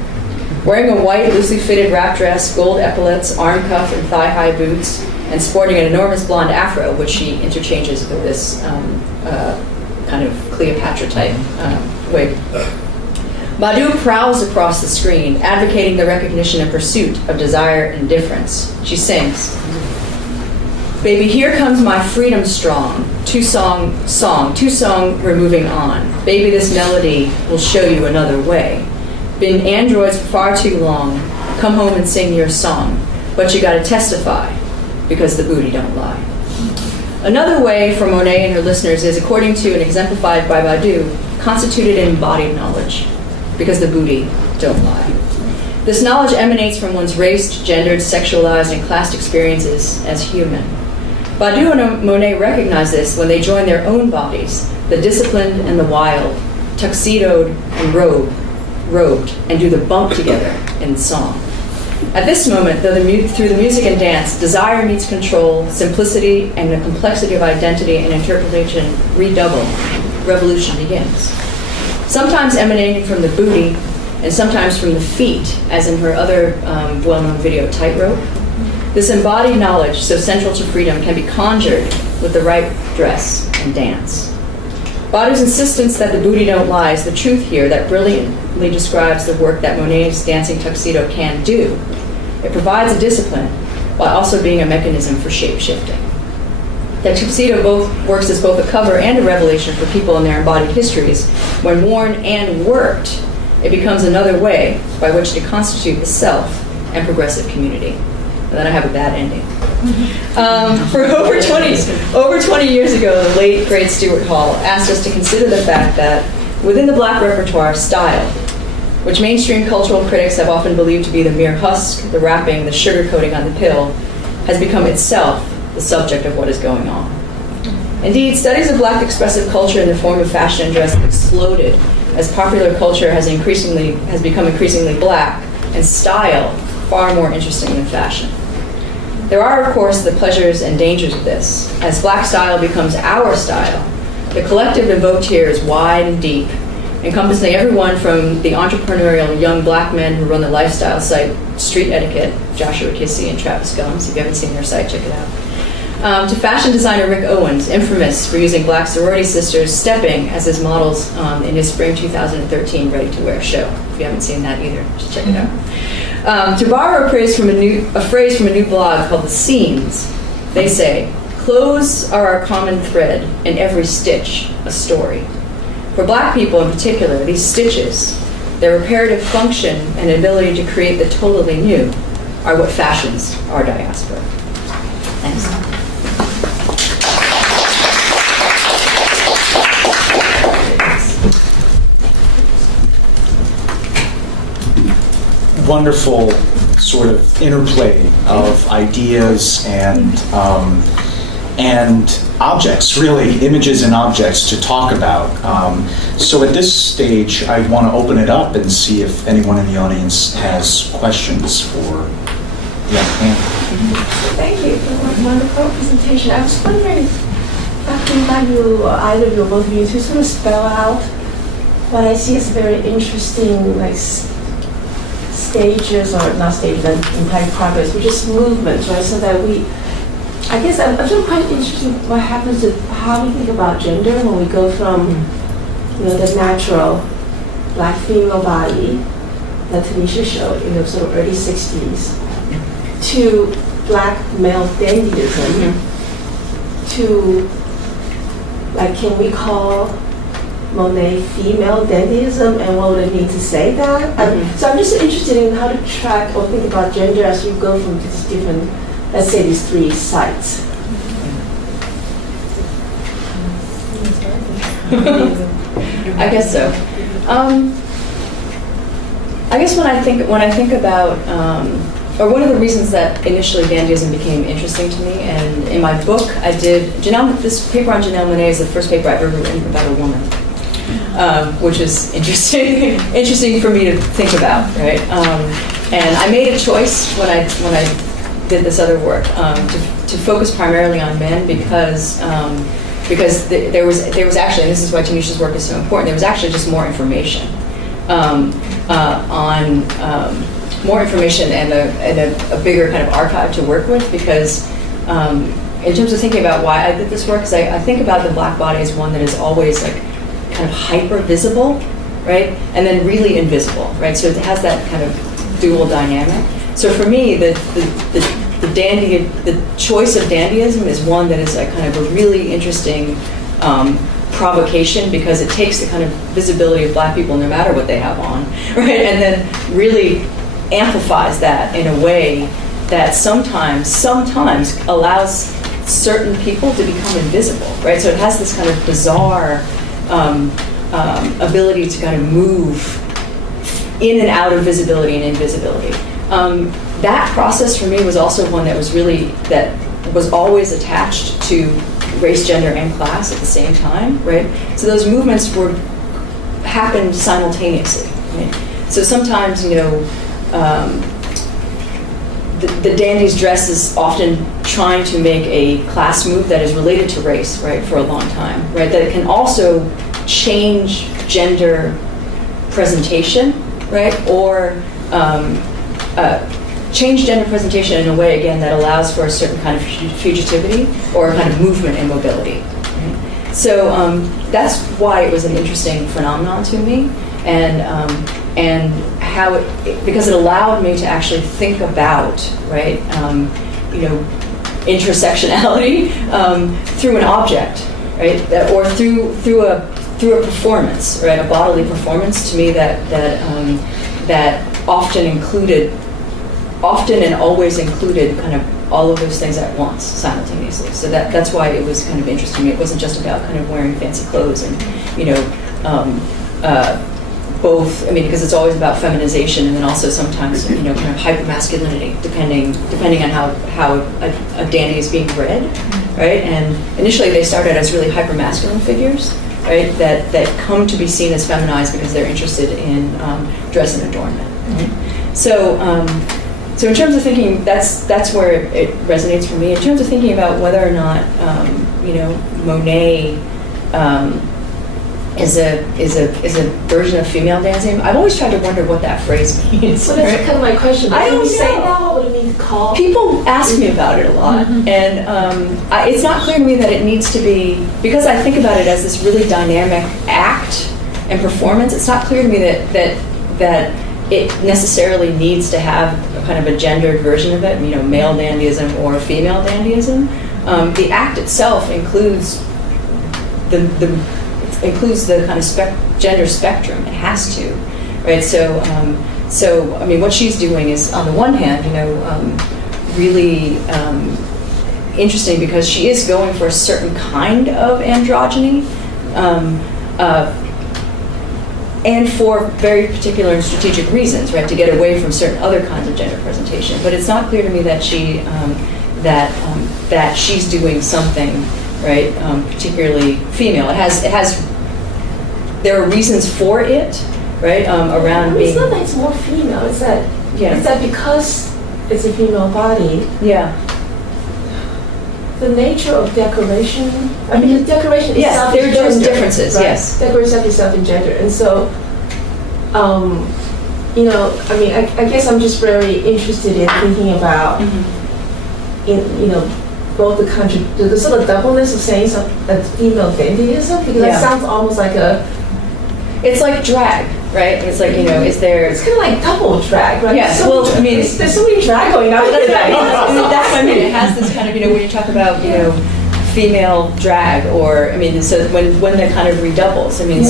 Wearing a white, loosely fitted wrap dress, gold epaulets, arm cuff, and thigh-high boots, and sporting an enormous blonde afro, which she interchanges with this kind of Cleopatra-type wig. Badu prowls across the screen, advocating the recognition and pursuit of desire and difference. She sings, "Baby, here comes my freedom strong, two-song, we're moving on. Baby, this melody will show you another way. Been androids for far too long, come home and sing your song, but you gotta testify, because the booty don't lie." Another way for Monet and her listeners is, according to and exemplified by Badu, constituted in embodied knowledge, because the booty don't lie. This knowledge emanates from one's raced, gendered, sexualized, and classed experiences as human. Badiou and Monet recognize this when they join their own bodies, the disciplined and the wild, tuxedoed and robed, and do the bump together in song. At this moment, through the music and dance, desire meets control, simplicity and the complexity of identity and interpretation redouble. Revolution begins. Sometimes emanating from the booty, and sometimes from the feet, as in her other well-known video, Tightrope. This embodied knowledge, so central to freedom, can be conjured with the right dress and dance. Badiou's insistence that the booty don't lie is the truth here that brilliantly describes the work that Monet's dancing tuxedo can do. It provides a discipline while also being a mechanism for shape-shifting. The tuxedo works as both a cover and a revelation for people in their embodied histories. When worn and worked, it becomes another way by which to constitute the self and progressive community. And then I have a bad ending. For over 20 years ago, the late, great Stuart Hall asked us to consider the fact that within the Black repertoire, style, which mainstream cultural critics have often believed to be the mere husk, the wrapping, the sugarcoating on the pill, has become itself the subject of what is going on. Indeed, studies of Black expressive culture in the form of fashion and dress have exploded as popular culture has become increasingly Black, and style far more interesting than fashion. There are, of course, the pleasures and dangers of this. As Black style becomes our style, the collective evoked here is wide and deep, encompassing everyone from the entrepreneurial young Black men who run the lifestyle site Street Etiquette, Joshua Kissy and Travis Gums. If you haven't seen their site, check it out. To fashion designer Rick Owens, infamous for using Black sorority sisters stepping as his models in his spring 2013 ready-to-wear show. If you haven't seen that either, just check it out. To borrow a phrase from a new blog called The Seams, they say, "Clothes are our common thread, and every stitch a story." For Black people in particular, these stitches, their reparative function and ability to create the totally new, are what fashions our diaspora. Thanks. Wonderful sort of interplay of ideas and objects, really, images and objects to talk about. So at this stage, I want to open it up and see if anyone in the audience has questions for Anne. Thank you for that wonderful presentation. I was wondering, Dr. Badiou, or either of you, both of you, to sort of spell out what I see as very interesting, like stages, or not stages, but implied progress, which is movements, right? So that I guess I'm sort of quite interested in what happens to how we think about gender when we go from, the natural Black female body that Tanisha showed in the sort of early 60s to Black male dandyism to, like, can we call Monet female dandyism, and what would it mean to say that? So I'm just interested in how to track or think about gender as you go from these different, let's say, these three sites. I guess so. I guess when I think about, or one of the reasons that initially dandyism became interesting to me, and in my book I did, this paper on Janelle Monáe is the first paper I've ever written about a woman, which is interesting for me to think about, right? And I made a choice when I did this other work to focus primarily on men because there was actually, and this is why Tanisha's work is so important, there was actually just more information more information and a bigger kind of archive to work with, because in terms of thinking about why I did this work, because I think about the Black body as one that is always like kind of hyper visible, right, and then really invisible, right? So it has that kind of dual dynamic. So for me, the choice of dandyism is one that is a kind of a really interesting provocation, because it takes the kind of visibility of Black people no matter what they have on, right, and then really amplifies that in a way that sometimes allows certain people to become invisible, right? So it has this kind of bizarre ability to kind of move in and out of visibility and invisibility. That process for me was also one that was always attached to race, gender, and class at the same time, right? So those movements happened simultaneously, right? So sometimes, the dandy's dress is often trying to make a class move that is related to race, right, for a long time, right? That it can also change gender presentation, right? Or change gender presentation in a way, again, that allows for a certain kind of fugitivity or a kind of movement and mobility. Right? So that's why it was an interesting phenomenon to me, and how because it allowed me to actually think about, right, intersectionality through an object, right, or through a performance, right, a bodily performance. To me, that often and always included kind of all of those things at once, simultaneously. So that's why it was kind of interesting to me. It wasn't just about kind of wearing fancy clothes and, both, because it's always about feminization and then also sometimes, kind of hypermasculinity, depending on how a dandy is being read, right? And initially they started as really hypermasculine figures, right, that come to be seen as feminized because they're interested in dress and adornment. Right? So in terms of thinking, that's where it resonates for me. In terms of thinking about whether or not, Monet is a version of female dancing, I've always tried to wonder what that phrase means. Well, that's kind of my question. I don't say know. that. What would it mean to call? People ask me about it a lot, and it's not clear to me that it needs to be, because I think about it as this really dynamic act and performance. It's not clear to me that it necessarily needs to have a kind of a gendered version of it, male dandyism or female dandyism. The act itself includes the kind of gender spectrum. It has to, right? So what she's doing is, on the one hand, really interesting because she is going for a certain kind of androgyny, and for very particular and strategic reasons, right? To get away from certain other kinds of gender presentation. But it's not clear to me that that she's doing something, right, particularly female. There are reasons for it, right, around being. It's not that it's more female. It's that because it's a female body. Yeah. The nature of decoration. The decoration itself. Yes, there are just differences. Right? Yes. Decoration itself in gender, and so, I guess I'm just very interested in thinking about, both the sort of doubleness of saying a female dandyism, because that sounds almost like it's like drag, right? It's like, is there... It's kind of like double drag, right? Yes, there's so many drag going on. That's what I mean. It has this kind of, when you talk about, female drag, or, so when that kind of redoubles. In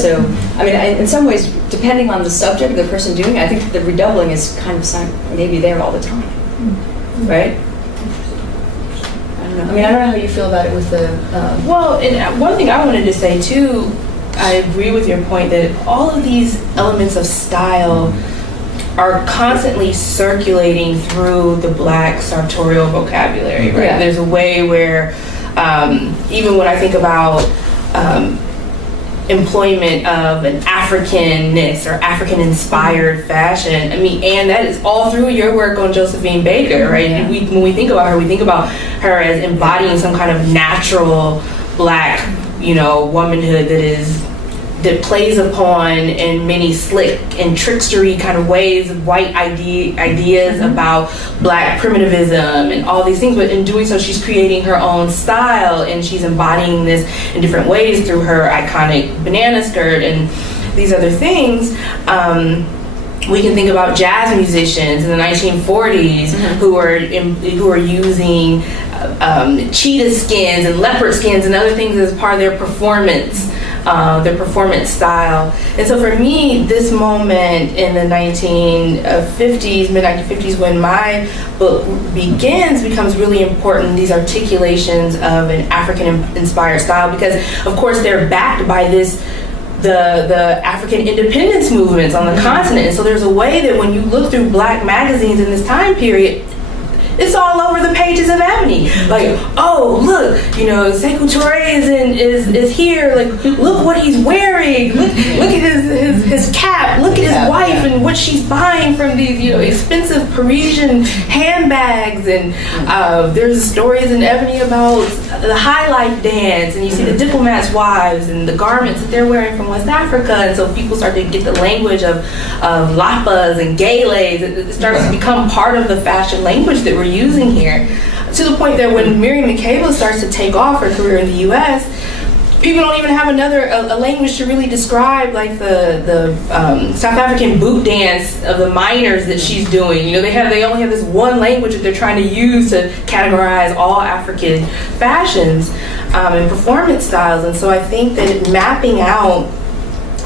some ways, depending on the subject, the person doing it, I think the redoubling is kind of maybe there all the time, right? I don't know. I don't know how you feel about it with the... Well, and one thing I wanted to say, too, I agree with your point that all of these elements of style are constantly circulating through the Black sartorial vocabulary, right? Yeah. There's a way where, even when I think about employment of an Africanness or African-inspired fashion, and that is all through your work on Josephine Baker, right? Yeah. When we think about her, we think about her as embodying some kind of natural Black, womanhood that plays upon in many slick and trickstery kind of ways white ideas about Black primitivism and all these things, but in doing so she's creating her own style and she's embodying this in different ways through her iconic banana skirt and these other things. We can think about jazz musicians in the 1940s who are using cheetah skins and leopard skins and other things as part of their performance style. And so for me, this moment in the 1950s, mid-1950s, when my book begins, becomes really important, these articulations of an African-inspired style, because of course they're backed by this the African independence movements on the continent. And so there's a way that when you look through Black magazines in this time period, it's all over the pages of Ebony. Like, oh, look, Sekou Touré is here. Like, look what he's wearing. Look at his cap. Look at his wife and what she's buying from these, expensive Parisian handbags. And there's stories in Ebony about the high life dance, and you see the diplomats' wives and the garments that they're wearing from West Africa. And so people start to get the language of lapas and gaylays. It starts to become part of the fashion language that we're using here, to the point that when Miriam Makeba starts to take off her career in the U.S., people don't even have a language to really describe, like the South African boot dance of the miners that she's doing. They only have this one language that they're trying to use to categorize all African fashions and performance styles. And so I think that mapping out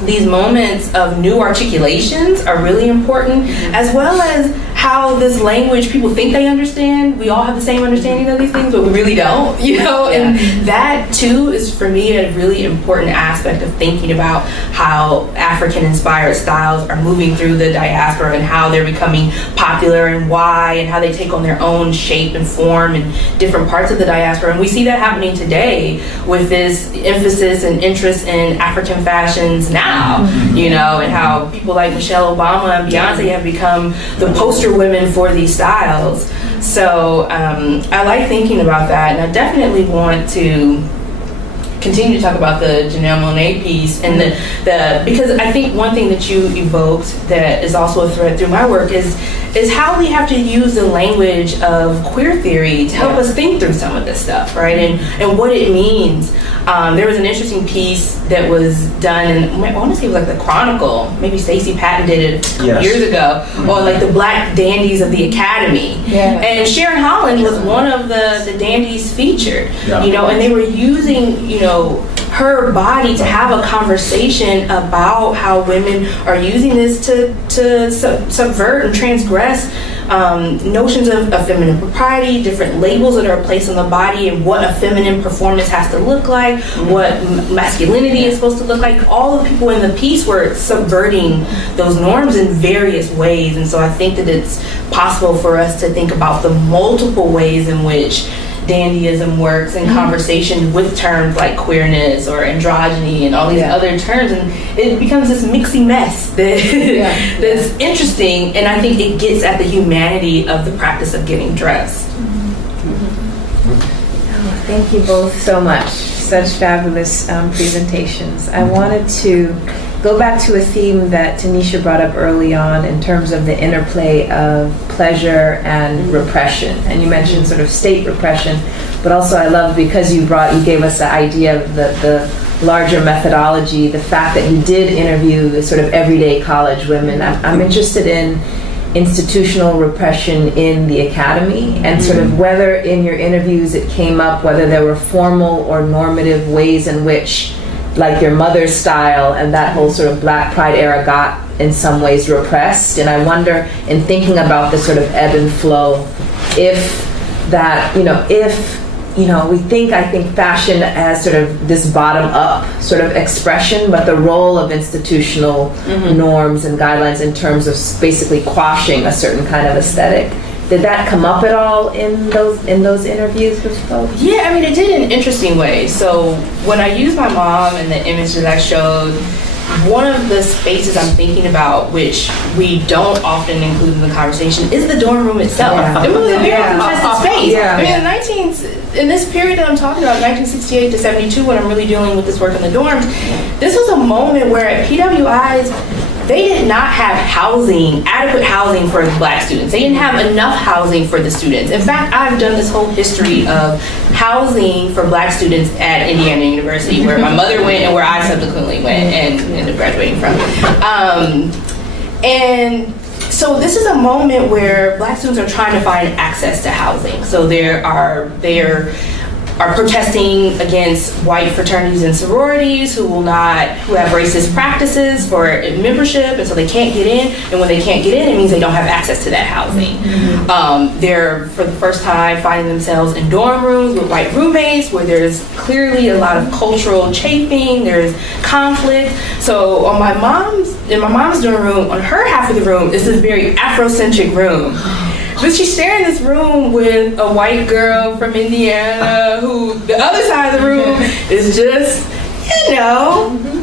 these moments of new articulations are really important, as well as how this language people think they understand. We all have the same understanding of these things, but we really don't, and that too is, for me, a really important aspect of thinking about how African-inspired styles are moving through the diaspora and how they're becoming popular and why, and how they take on their own shape and form in different parts of the diaspora. And we see that happening today with this emphasis and interest in African fashions now, and how people like Michelle Obama and Beyonce have become the poster women for these styles. So I like thinking about that, and I definitely want to continue to talk about the Janelle Monáe piece, and because I think one thing that you evoked that is also a thread through my work is how we have to use the language of queer theory to help us think through some of this stuff, right? And what it means. There was an interesting piece that was done, and I want to say it was like the Chronicle, maybe Stacey Patton did it a couple years ago, on like the Black dandies of the Academy. And Sharon Holland was one of the dandies featured, and they were using, her body to have a conversation about how women are using this to subvert and transgress notions of feminine propriety, different labels that are placed on the body, and what a feminine performance has to look like, what masculinity is supposed to look like. All the people in the piece were subverting those norms in various ways. And so I think that it's possible for us to think about the multiple ways in which dandyism works in conversation with terms like queerness or androgyny and all these other terms, and it becomes this mixy mess that's interesting, and I think it gets at the humanity of the practice of getting dressed. Oh, thank you both so much. Such fabulous presentations. I wanted to go back to a theme that Tanisha brought up early on in terms of the interplay of pleasure and repression. And you mentioned sort of state repression, but also I love, because you gave us the idea of the larger methodology, the fact that you did interview the sort of everyday college women. I'm interested in institutional repression in the academy, and sort of whether in your interviews it came up, whether there were formal or normative ways in which, like, your mother's style and that whole sort of Black Pride era got in some ways repressed. And I wonder, in thinking about the sort of ebb and flow, if that, I think fashion as sort of this bottom-up sort of expression, but the role of institutional norms and guidelines in terms of basically quashing a certain kind of aesthetic. Did that come up at all in those interviews with folks? Yeah, I mean, it did in interesting ways. So when I used my mom and the image that I showed, one of the spaces I'm thinking about, which we don't often include in the conversation, is the dorm room itself. It was a very contested space. I mean, in this period that I'm talking about, 1968 to 72, when I'm really dealing with this work in the dorms, this was a moment where at PWIs, they did not have adequate housing for Black students. They didn't have enough housing for the students. In fact, I've done this whole history of housing for Black students at Indiana University, where my mother went and where I subsequently went and ended up graduating from. And so this is a moment where Black students are trying to find access to housing. So they're are protesting against white fraternities and sororities who have racist practices for membership, and so they can't get in. And when they can't get in, it means they don't have access to that housing. They're, for the first time, finding themselves in dorm rooms with white roommates where there's clearly a lot of cultural chafing, there's conflict. So in my mom's dorm room, on her half of the room, is this very Afrocentric room. But she's sharing this room with a white girl from Indiana who, the other side of the room is just,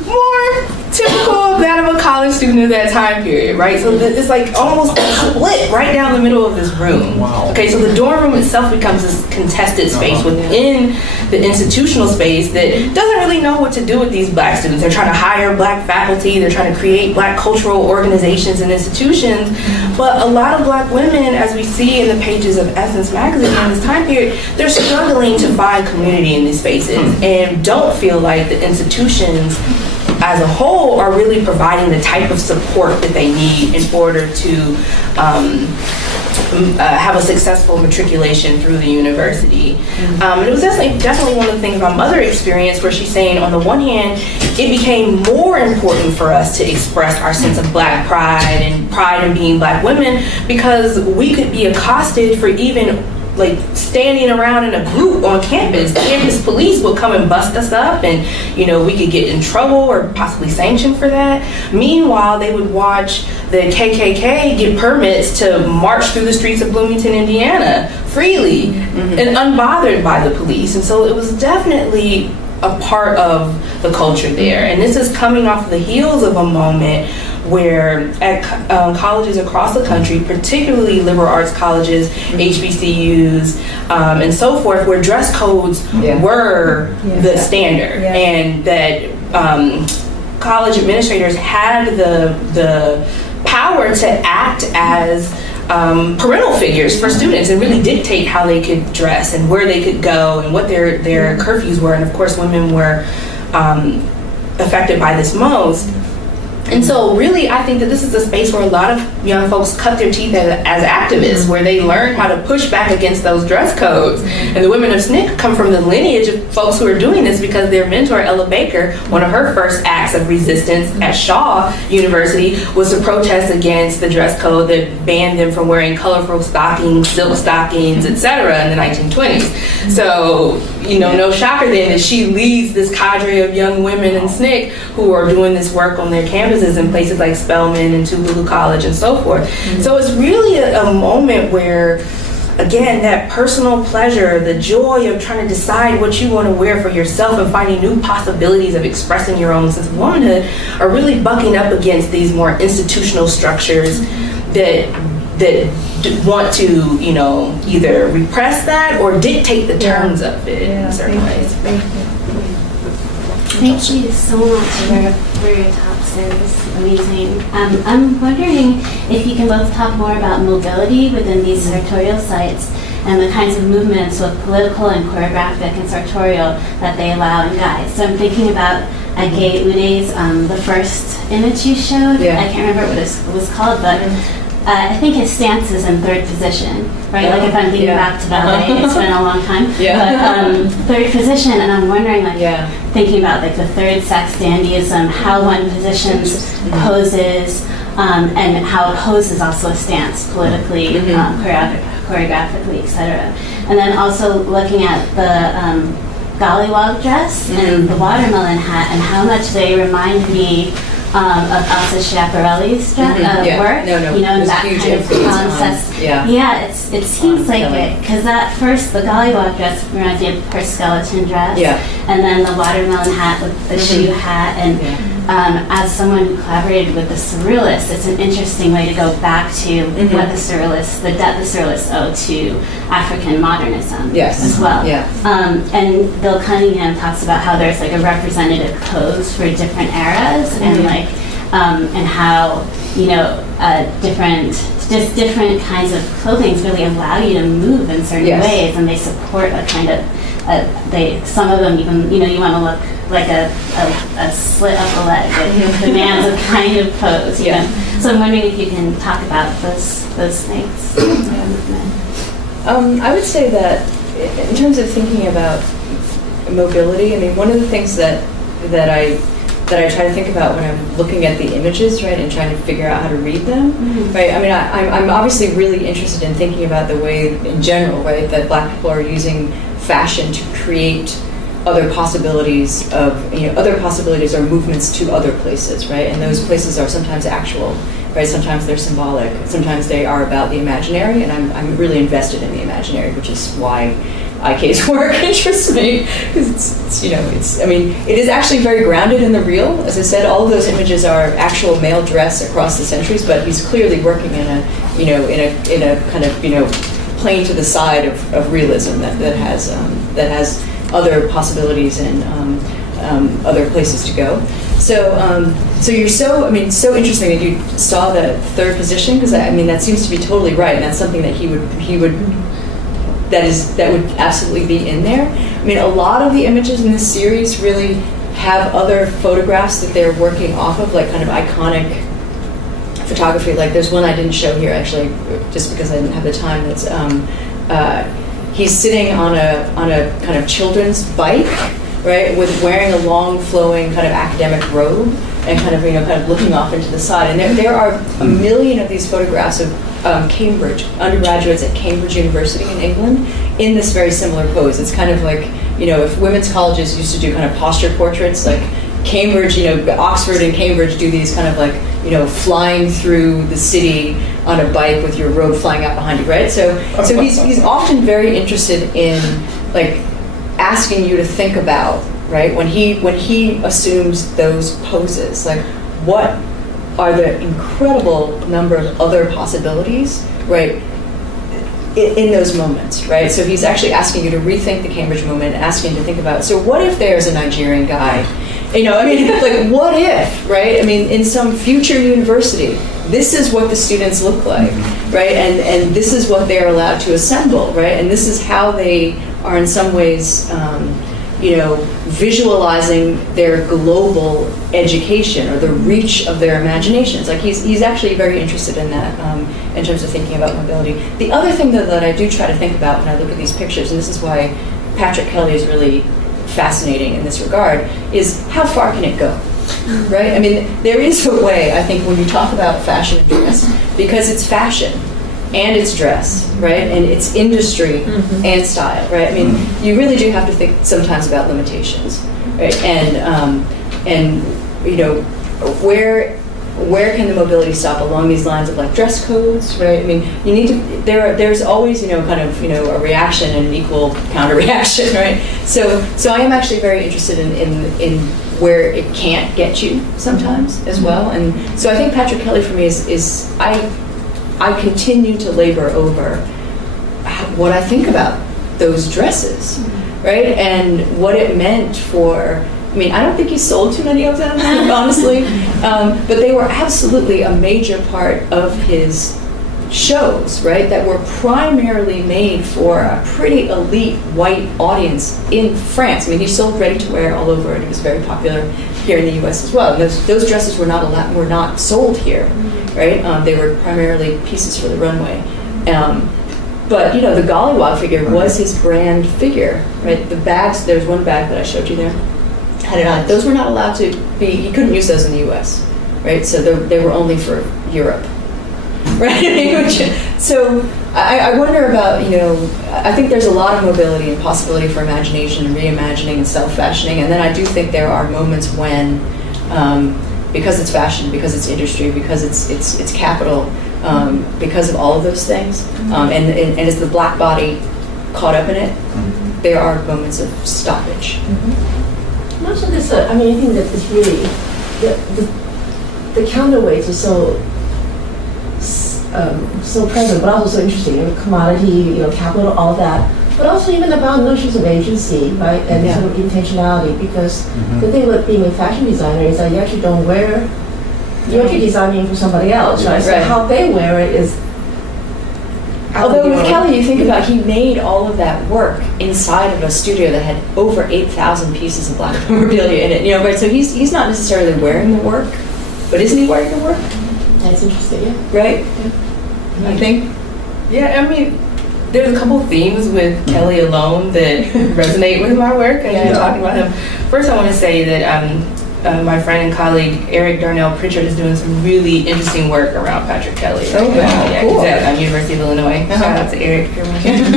more typical of that of a college student of that time period, right? So it's like almost split right down the middle of this room. Wow. Okay, so the dorm room itself becomes this contested space within the institutional space that doesn't really know what to do with these black students. They're trying to hire black faculty, they're trying to create black cultural organizations and institutions, but a lot of black women, as we see in the pages of Essence magazine in this time period, they're struggling to find community in these spaces and don't feel like the institutions as a whole are really providing the type of support that they need in order to have a successful matriculation through the university. And it was definitely one of the things my mother experienced, where she's saying, on the one hand, it became more important for us to express our sense of black pride and pride in being black women, because we could be accosted for even like standing around in a group on campus. The campus police would come and bust us up, and we could get in trouble or possibly sanctioned for that. Meanwhile, they would watch the KKK get permits to march through the streets of Bloomington, Indiana freely and unbothered by the police. And so it was definitely a part of the culture there. And this is coming off the heels of a moment where at colleges across the country, particularly liberal arts colleges, HBCUs, and so forth, where dress codes were the standard, and that college administrators had the power to act as parental figures for students and really dictate how they could dress and where they could go and what their curfews were. And of course, women were affected by this most. And so really, I think that this is a space where a lot of young folks cut their teeth as activists, where they learn how to push back against those dress codes. And the women of SNCC come from the lineage of folks who are doing this because their mentor, Ella Baker, one of her first acts of resistance at Shaw University was to protest against the dress code that banned them from wearing colorful stockings, silk stockings, etc. in the 1920s. So, no shocker then that she leads this cadre of young women in SNCC who are doing this work on their campuses in places like Spelman and Toulouse College and so forth. So it's really a moment where, again, that personal pleasure, the joy of trying to decide what you want to wear for yourself and finding new possibilities of expressing your own sense of womanhood are really bucking up against these more institutional structures that want to, either repress that or dictate the terms of it in certain ways. Thank you so much for your talks. It was amazing. I'm wondering if you can both talk more about mobility within these sartorial sites and the kinds of movements, both political and choreographic and sartorial, that they allow and guide. So I'm thinking about Age Une's, the first image you showed. I can't remember what it was called, but I think his stance is in third position, right? Like if I'm thinking back to ballet, it's been a long time. But third position, and I'm wondering, thinking about the third sex dandyism, how one positions poses, and how pose is also a stance politically, choreographically, etc. And then also looking at the gollywog dress and the watermelon hat, and how much they remind me of Elsa Schiaparelli's work, that huge kind of concept. It seems like it, because that first, the gollywog dress reminds me of her skeleton dress, and then the watermelon hat with the shoe hat, and as someone who collaborated with the Surrealists, it's an interesting way to go back to what the debt the Surrealists owe to African modernism as well. And Bill Cunningham talks about how there's a representative pose for different eras, and how different kinds of clothing really allow you to move in certain ways, and they support a kind of some of them even you want to look like a slit up a leg. It demands a kind of pose. So I'm wondering if you can talk about those things. I would say that in terms of thinking about mobility, I mean, one of the things that I try to think about when I'm looking at the images, right, and trying to figure out how to read them, right? I mean, I'm obviously really interested in thinking about the way, in general, right, that Black people are using fashion to create other possibilities or movements to other places, right? And those places are sometimes actual, right? Sometimes they're symbolic. Sometimes they are about the imaginary, and I'm really invested in the imaginary, which is why IK's work interests me, because it is actually very grounded in the real. As I said, all of those images are actual male dress across the centuries, but he's clearly working in a kind of playing to the side of realism that has other possibilities and other places to go. So you're so interesting that you saw the third position, because that seems to be totally right, and that's something that he would that would absolutely be in there. I mean, a lot of the images in this series really have other photographs that they're working off of, like kind of iconic photography. Like there's one I didn't show here actually, just because I didn't have the time. That's he's sitting on a kind of children's bike, right, with wearing a long flowing kind of academic robe and kind of looking off into the side. And there are a million of these photographs of Cambridge, undergraduates at Cambridge University in England, in this very similar pose. It's kind of like, if women's colleges used to do kind of posture portraits, like Cambridge, Oxford and Cambridge do these kind of like, flying through the city on a bike with your robe flying out behind you, right? So he's often very interested in like asking you to think about, right, when he assumes those poses, like what are the incredible number of other possibilities, right, in those moments, right? So he's actually asking you to rethink the Cambridge moment, asking you to think about, so what if there's a Nigerian guy? Like what if, right? I mean, in some future university, this is what the students look like, right? And this is what they're allowed to assemble, right? And this is how they are in some ways, visualizing their global education or the reach of their imaginations. Like he's actually very interested in that in terms of thinking about mobility. The other thing that I do try to think about when I look at these pictures, and this is why Patrick Kelly is really fascinating in this regard, is how far can it go? Right? I mean, there is a way, I think, when you talk about fashion and dress, because it's fashion and it's dress, right? And it's industry and style, right? I mean, you really do have to think sometimes about limitations, right? And where can the mobility stop along these lines of like dress codes, right? I mean, you need to. There's always a reaction and an equal counter reaction, right? So I am actually very interested in where it can't get you sometimes as well. And so I think Patrick Kelly for me is I continue to labor over what I think about those dresses, right? And what it meant for, I mean, I don't think he sold too many of them, honestly, but they were absolutely a major part of his shows, right? That were primarily made for a pretty elite white audience in France. I mean, he sold ready-to-wear all over, and it was very popular here in the U.S. as well. And those dresses were not sold here, right? They were primarily pieces for the runway. But the Gollywog figure was his brand figure, right? The bags, there's one bag that I showed you there, had it on. Those were not allowed to be, he couldn't use those in the U.S., right? So they were only for Europe, right? So I wonder about, I think there's a lot of mobility and possibility for imagination and reimagining and self-fashioning. And then I do think there are moments when, because it's fashion, because it's industry, because it's capital, because of all of those things, and as the black body caught up in it, there are moments of stoppage. And also this, I think that it's really, the counterweights are so present, but also so interesting. Commodity, capital, all that. But also even about notions of agency, right, and sort of intentionality. Because the thing with being a fashion designer is that you actually don't wear, you're actually designing for somebody else, right? So how they wear it is. Although with Kelly, you think about, he made all of that work inside of a studio that had over 8,000 pieces of black memorabilia in it. Right? So he's not necessarily wearing the work, but isn't he wearing the work? That's interesting, yeah. Right? I think. Yeah, I mean, there's a couple themes with Kelly alone that resonate with my work as you're talking about him. First, I want to say that my friend and colleague Eric Darnell Pritchard is doing some really interesting work around Patrick Kelly. Oh, wow. Yeah, Cool. he's at University of Illinois. Shout out to Eric if you're watching.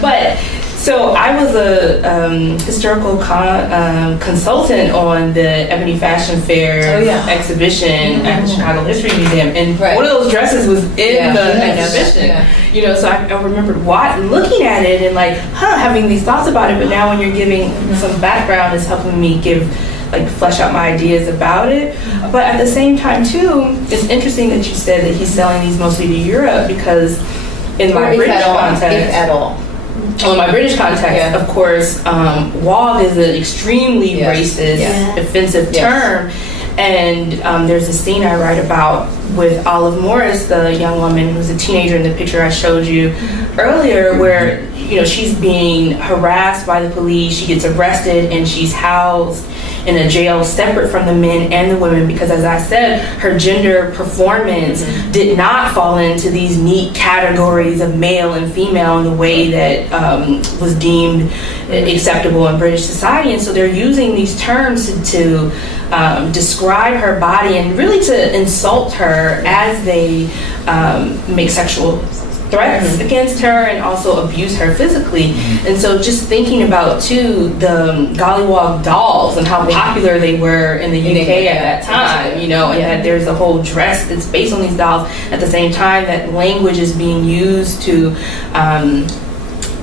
But so I was a historical consultant on the Ebony Fashion Fair exhibition at the Chicago History Museum, and one of those dresses was in the exhibition. Yeah. You know, so I remembered looking at it and like, having these thoughts about it. But now when you're giving some background, it's helping me flesh out my ideas about it. But at the same time too, it's interesting that you said that he's selling these mostly to Europe, because in my British context, if at all. in my British context, of course, WOG is an extremely racist, offensive term. And there's a scene I write about with Olive Morris, the young woman who's a teenager in the picture I showed you earlier, where she's being harassed by the police. She gets arrested and she's housed in a jail separate from the men and the women, because, as I said, her gender performance did not fall into these neat categories of male and female in the way that was deemed acceptable in British society. And so they're using these terms to describe her body and really to insult her as they make sexual threats against her and also abuse her physically. And so just thinking about too the Gollywog dolls and how popular they were in the UK at that time, and that there's a whole dress that's based on these dolls. At the same time, that language is being used to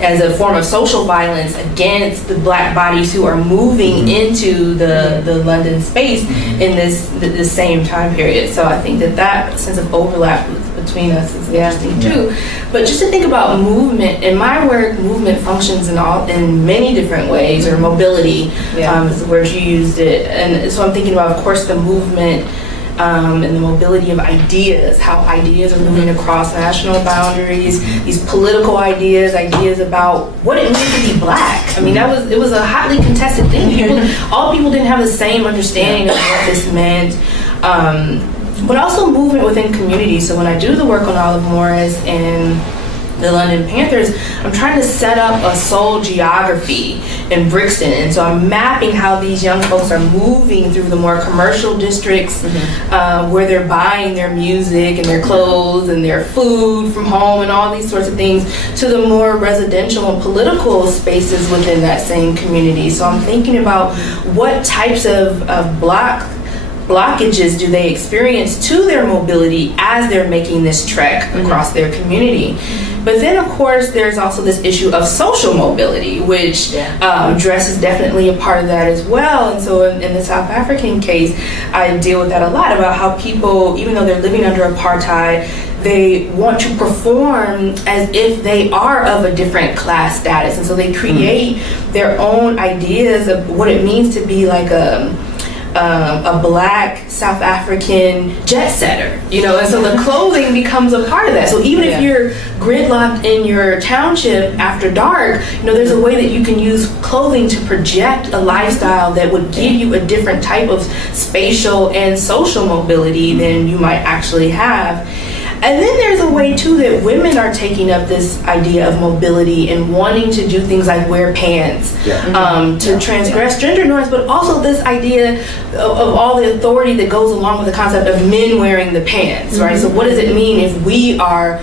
as a form of social violence against the black bodies who are moving into the London space in this same time period. So I think that sense of overlap between us is interesting too. But just to think about movement, in my work, movement functions in many different ways, or mobility is the word you used it. And so I'm thinking about, of course, the movement and the mobility of ideas, how ideas are moving across national boundaries, these political ideas about what it means to be black. I mean, it was a hotly contested thing. All people didn't have the same understanding of what this meant. But also movement within communities. So when I do the work on Olive Morris and the London Panthers, I'm trying to set up a soul geography in Brixton. And so I'm mapping how these young folks are moving through the more commercial districts where they're buying their music and their clothes and their food from home and all these sorts of things, to the more residential and political spaces within that same community. So I'm thinking about what types of blockages do they experience to their mobility as they're making this trek across their community. But then, of course, there's also this issue of social mobility, which dress is definitely a part of that as well. And so in the South African case, I deal with that a lot, about how people, even though they're living under apartheid, they want to perform as if they are of a different class status. And so they create their own ideas of what it means to be like a black South African jet setter, and so the clothing becomes a part of that. So even if you're gridlocked in your township after dark, there's a way that you can use clothing to project a lifestyle that would give you a different type of spatial and social mobility than you might actually have. And then there's a way too that women are taking up this idea of mobility and wanting to do things like wear pants to transgress gender norms, but also this idea of all the authority that goes along with the concept of men wearing the pants, right? So what does it mean if we are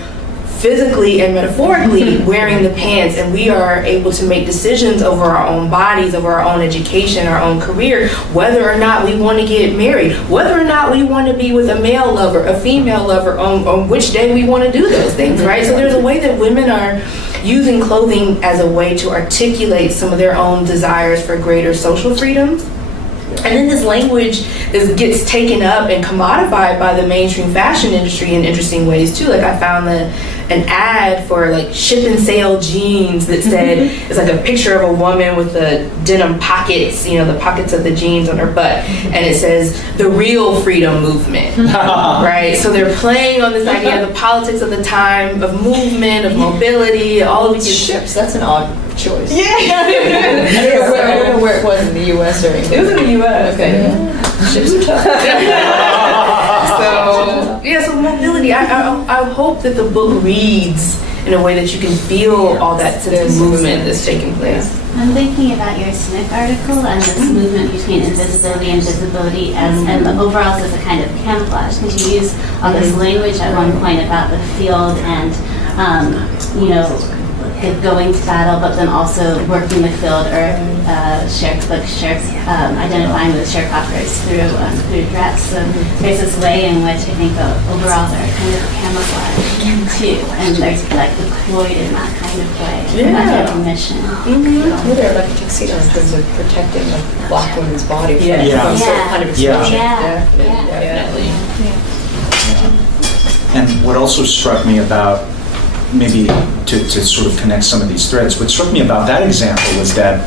physically and metaphorically wearing the pants, and we are able to make decisions over our own bodies, over our own education, our own career, whether or not we want to get married, whether or not we want to be with a male lover, a female lover, on which day we want to do those things, right? So there's a way that women are using clothing as a way to articulate some of their own desires for greater social freedoms. And then this language gets taken up and commodified by the mainstream fashion industry in interesting ways too. Like I found an ad for like ship and sail jeans that said, it's like a picture of a woman with the denim pockets, the pockets of the jeans on her butt. And it says, the real freedom movement, right? So they're playing on this idea of the politics of the time, of movement, of mobility, all of these ships. That's an odd choice. Yeah. I don't know where it was in the U.S. or England. It was in the U.S. Okay. Yeah. Ships are tough. So so mobility. I hope that the book reads in a way that you can feel all that sort of movement that's taking place. I'm thinking about your SNCC article and this movement between invisibility and visibility and the overalls as a kind of camouflage, because you use all this language at one point about the field and, going to battle, but then also working the field or identifying with sharecroppers through dress. So there's this way in which I think the overalls are kind of camouflage too, and there's like deployed in that kind of way, that recognition. Well, they're like a tuxedo in terms of protecting the black woman's body from some sort of kind of exposure. Definitely. And what also struck me about, maybe to sort of connect some of these threads, what struck me about that example was that,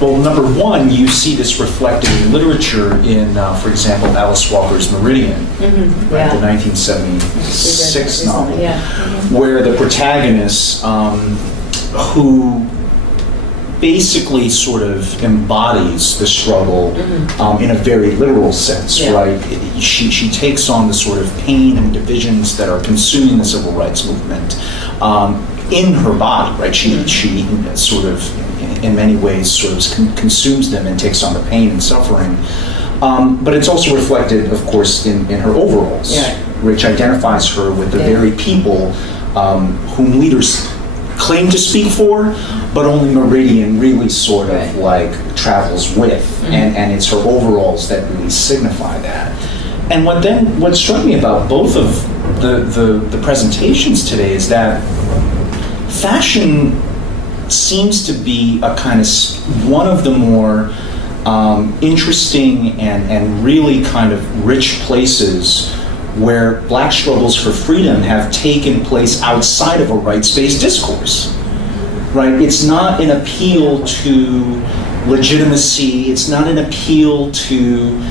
well, number one, you see this reflected in literature in, for example, Alice Walker's Meridian, right, the 1976 novel, where the protagonist, who basically sort of embodies the struggle in a very literal sense, right? She takes on the sort of pain and divisions that are consuming the civil rights movement in her body, right? She sort of, in many ways, sort of consumes them and takes on the pain and suffering. But it's also reflected, of course, in her overalls, which identifies her with the very people whom leaders claim to speak for, but only Meridian really sort of like travels with, and it's her overalls that really signify that. And what struck me about both of the presentations today is that fashion seems to be a kind of one of the more interesting and really kind of rich places where black struggles for freedom have taken place outside of a rights-based discourse, right? It's not an appeal to legitimacy, it's not an appeal to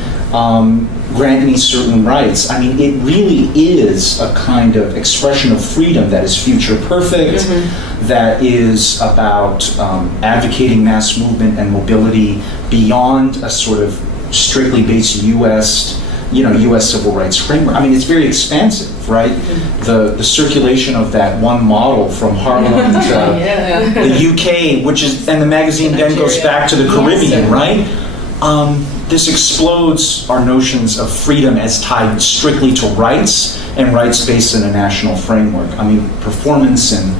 grant me certain rights. I mean, it really is a kind of expression of freedom that is future perfect, that is about advocating mass movement and mobility beyond a sort of strictly based U.S. civil rights framework. I mean, it's very expansive, right? The circulation of that one model from Harlem to the UK, and the magazine then goes back to the Caribbean, right? This explodes our notions of freedom as tied strictly to rights and rights based in a national framework. I mean, performance and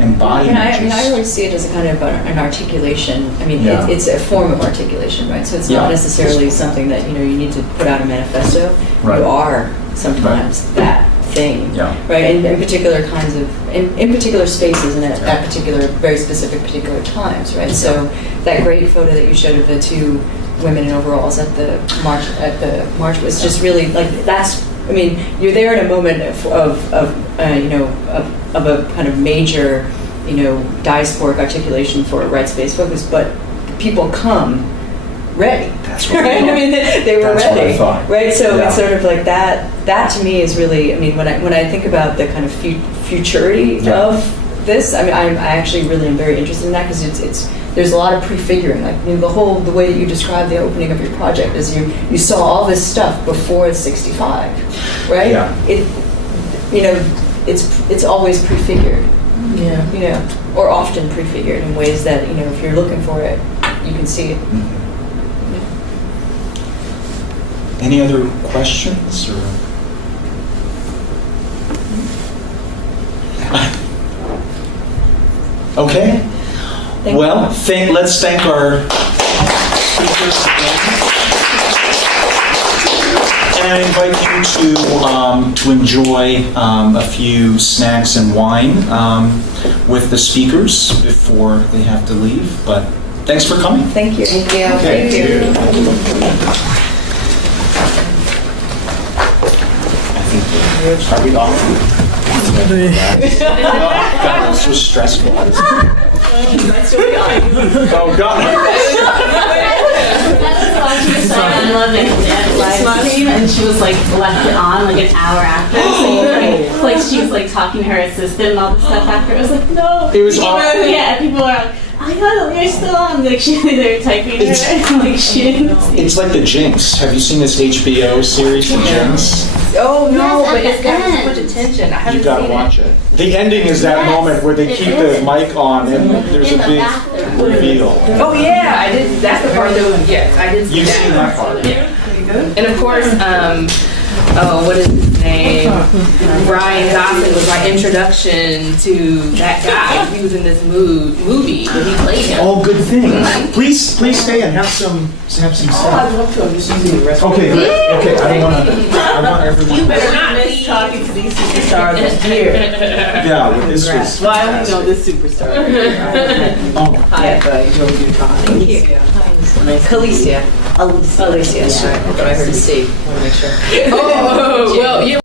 embodiment. I always see it as a kind of an articulation. I mean, it's a form of articulation, right? So it's not necessarily something that you need to put out a manifesto. Right. You are sometimes that thing, right? And in particular kinds of, in particular spaces and at particular, very specific particular times, right? So that great photo that you showed of the two women in overalls at the march was just really like that's. I mean, you're there in a moment of a kind of major, diasporic articulation for a rights-based focus, but people come ready. That's what right? I mean, they were ready, right? So it's sort of like that. That to me is really. I mean, when I think about the kind of futurity of this, I mean, I actually really am very interested in that because there's a lot of prefiguring. Like the way that you described the opening of your project is you saw all this stuff before 65, right? Yeah. It's always prefigured. Yeah. Or often prefigured in ways that if you're looking for it, you can see it. Any other questions or? Okay. Let's thank our speakers again. And I invite you to enjoy a few snacks and wine with the speakers before they have to leave. But thanks for coming. Thank you. Thank you. Okay. Thank you. Are we off? God, this was stressful. Oh God! I'm loving it. Live stream, and she was like left it on like an hour after. So like she was like talking to her assistant and all this stuff after. I was like, no. It was awful. Yeah, people were like, I know you're still on. Like they were typing her. Like she didn't see. It's like The Jinx. Have you seen this HBO series, The Jinx? Oh no, but attention. I haven't You gotta seen watch it. The ending is that Yes, moment where they it keep is. the mic on and there's In a the big bathroom. reveal. Oh yeah, I did. That's the part that yes, I did see You've seen that part. And of course, what is his name? Ryan Gosling was my introduction to that guy. He was in this movie where he played him. All good things. Please stay and have some Oh, stuff. I'd love to. I'm just using the rest. Okay, great. Okay, I want everyone. You better not miss talking to these superstars this year. Yeah, well, this was. Well, I only know this superstar. Oh, Hi, I enjoyed your time. Thank you. Alicia. Alicia. Sorry, I thought I heard a C. I want to make sure. Oh, well, yeah.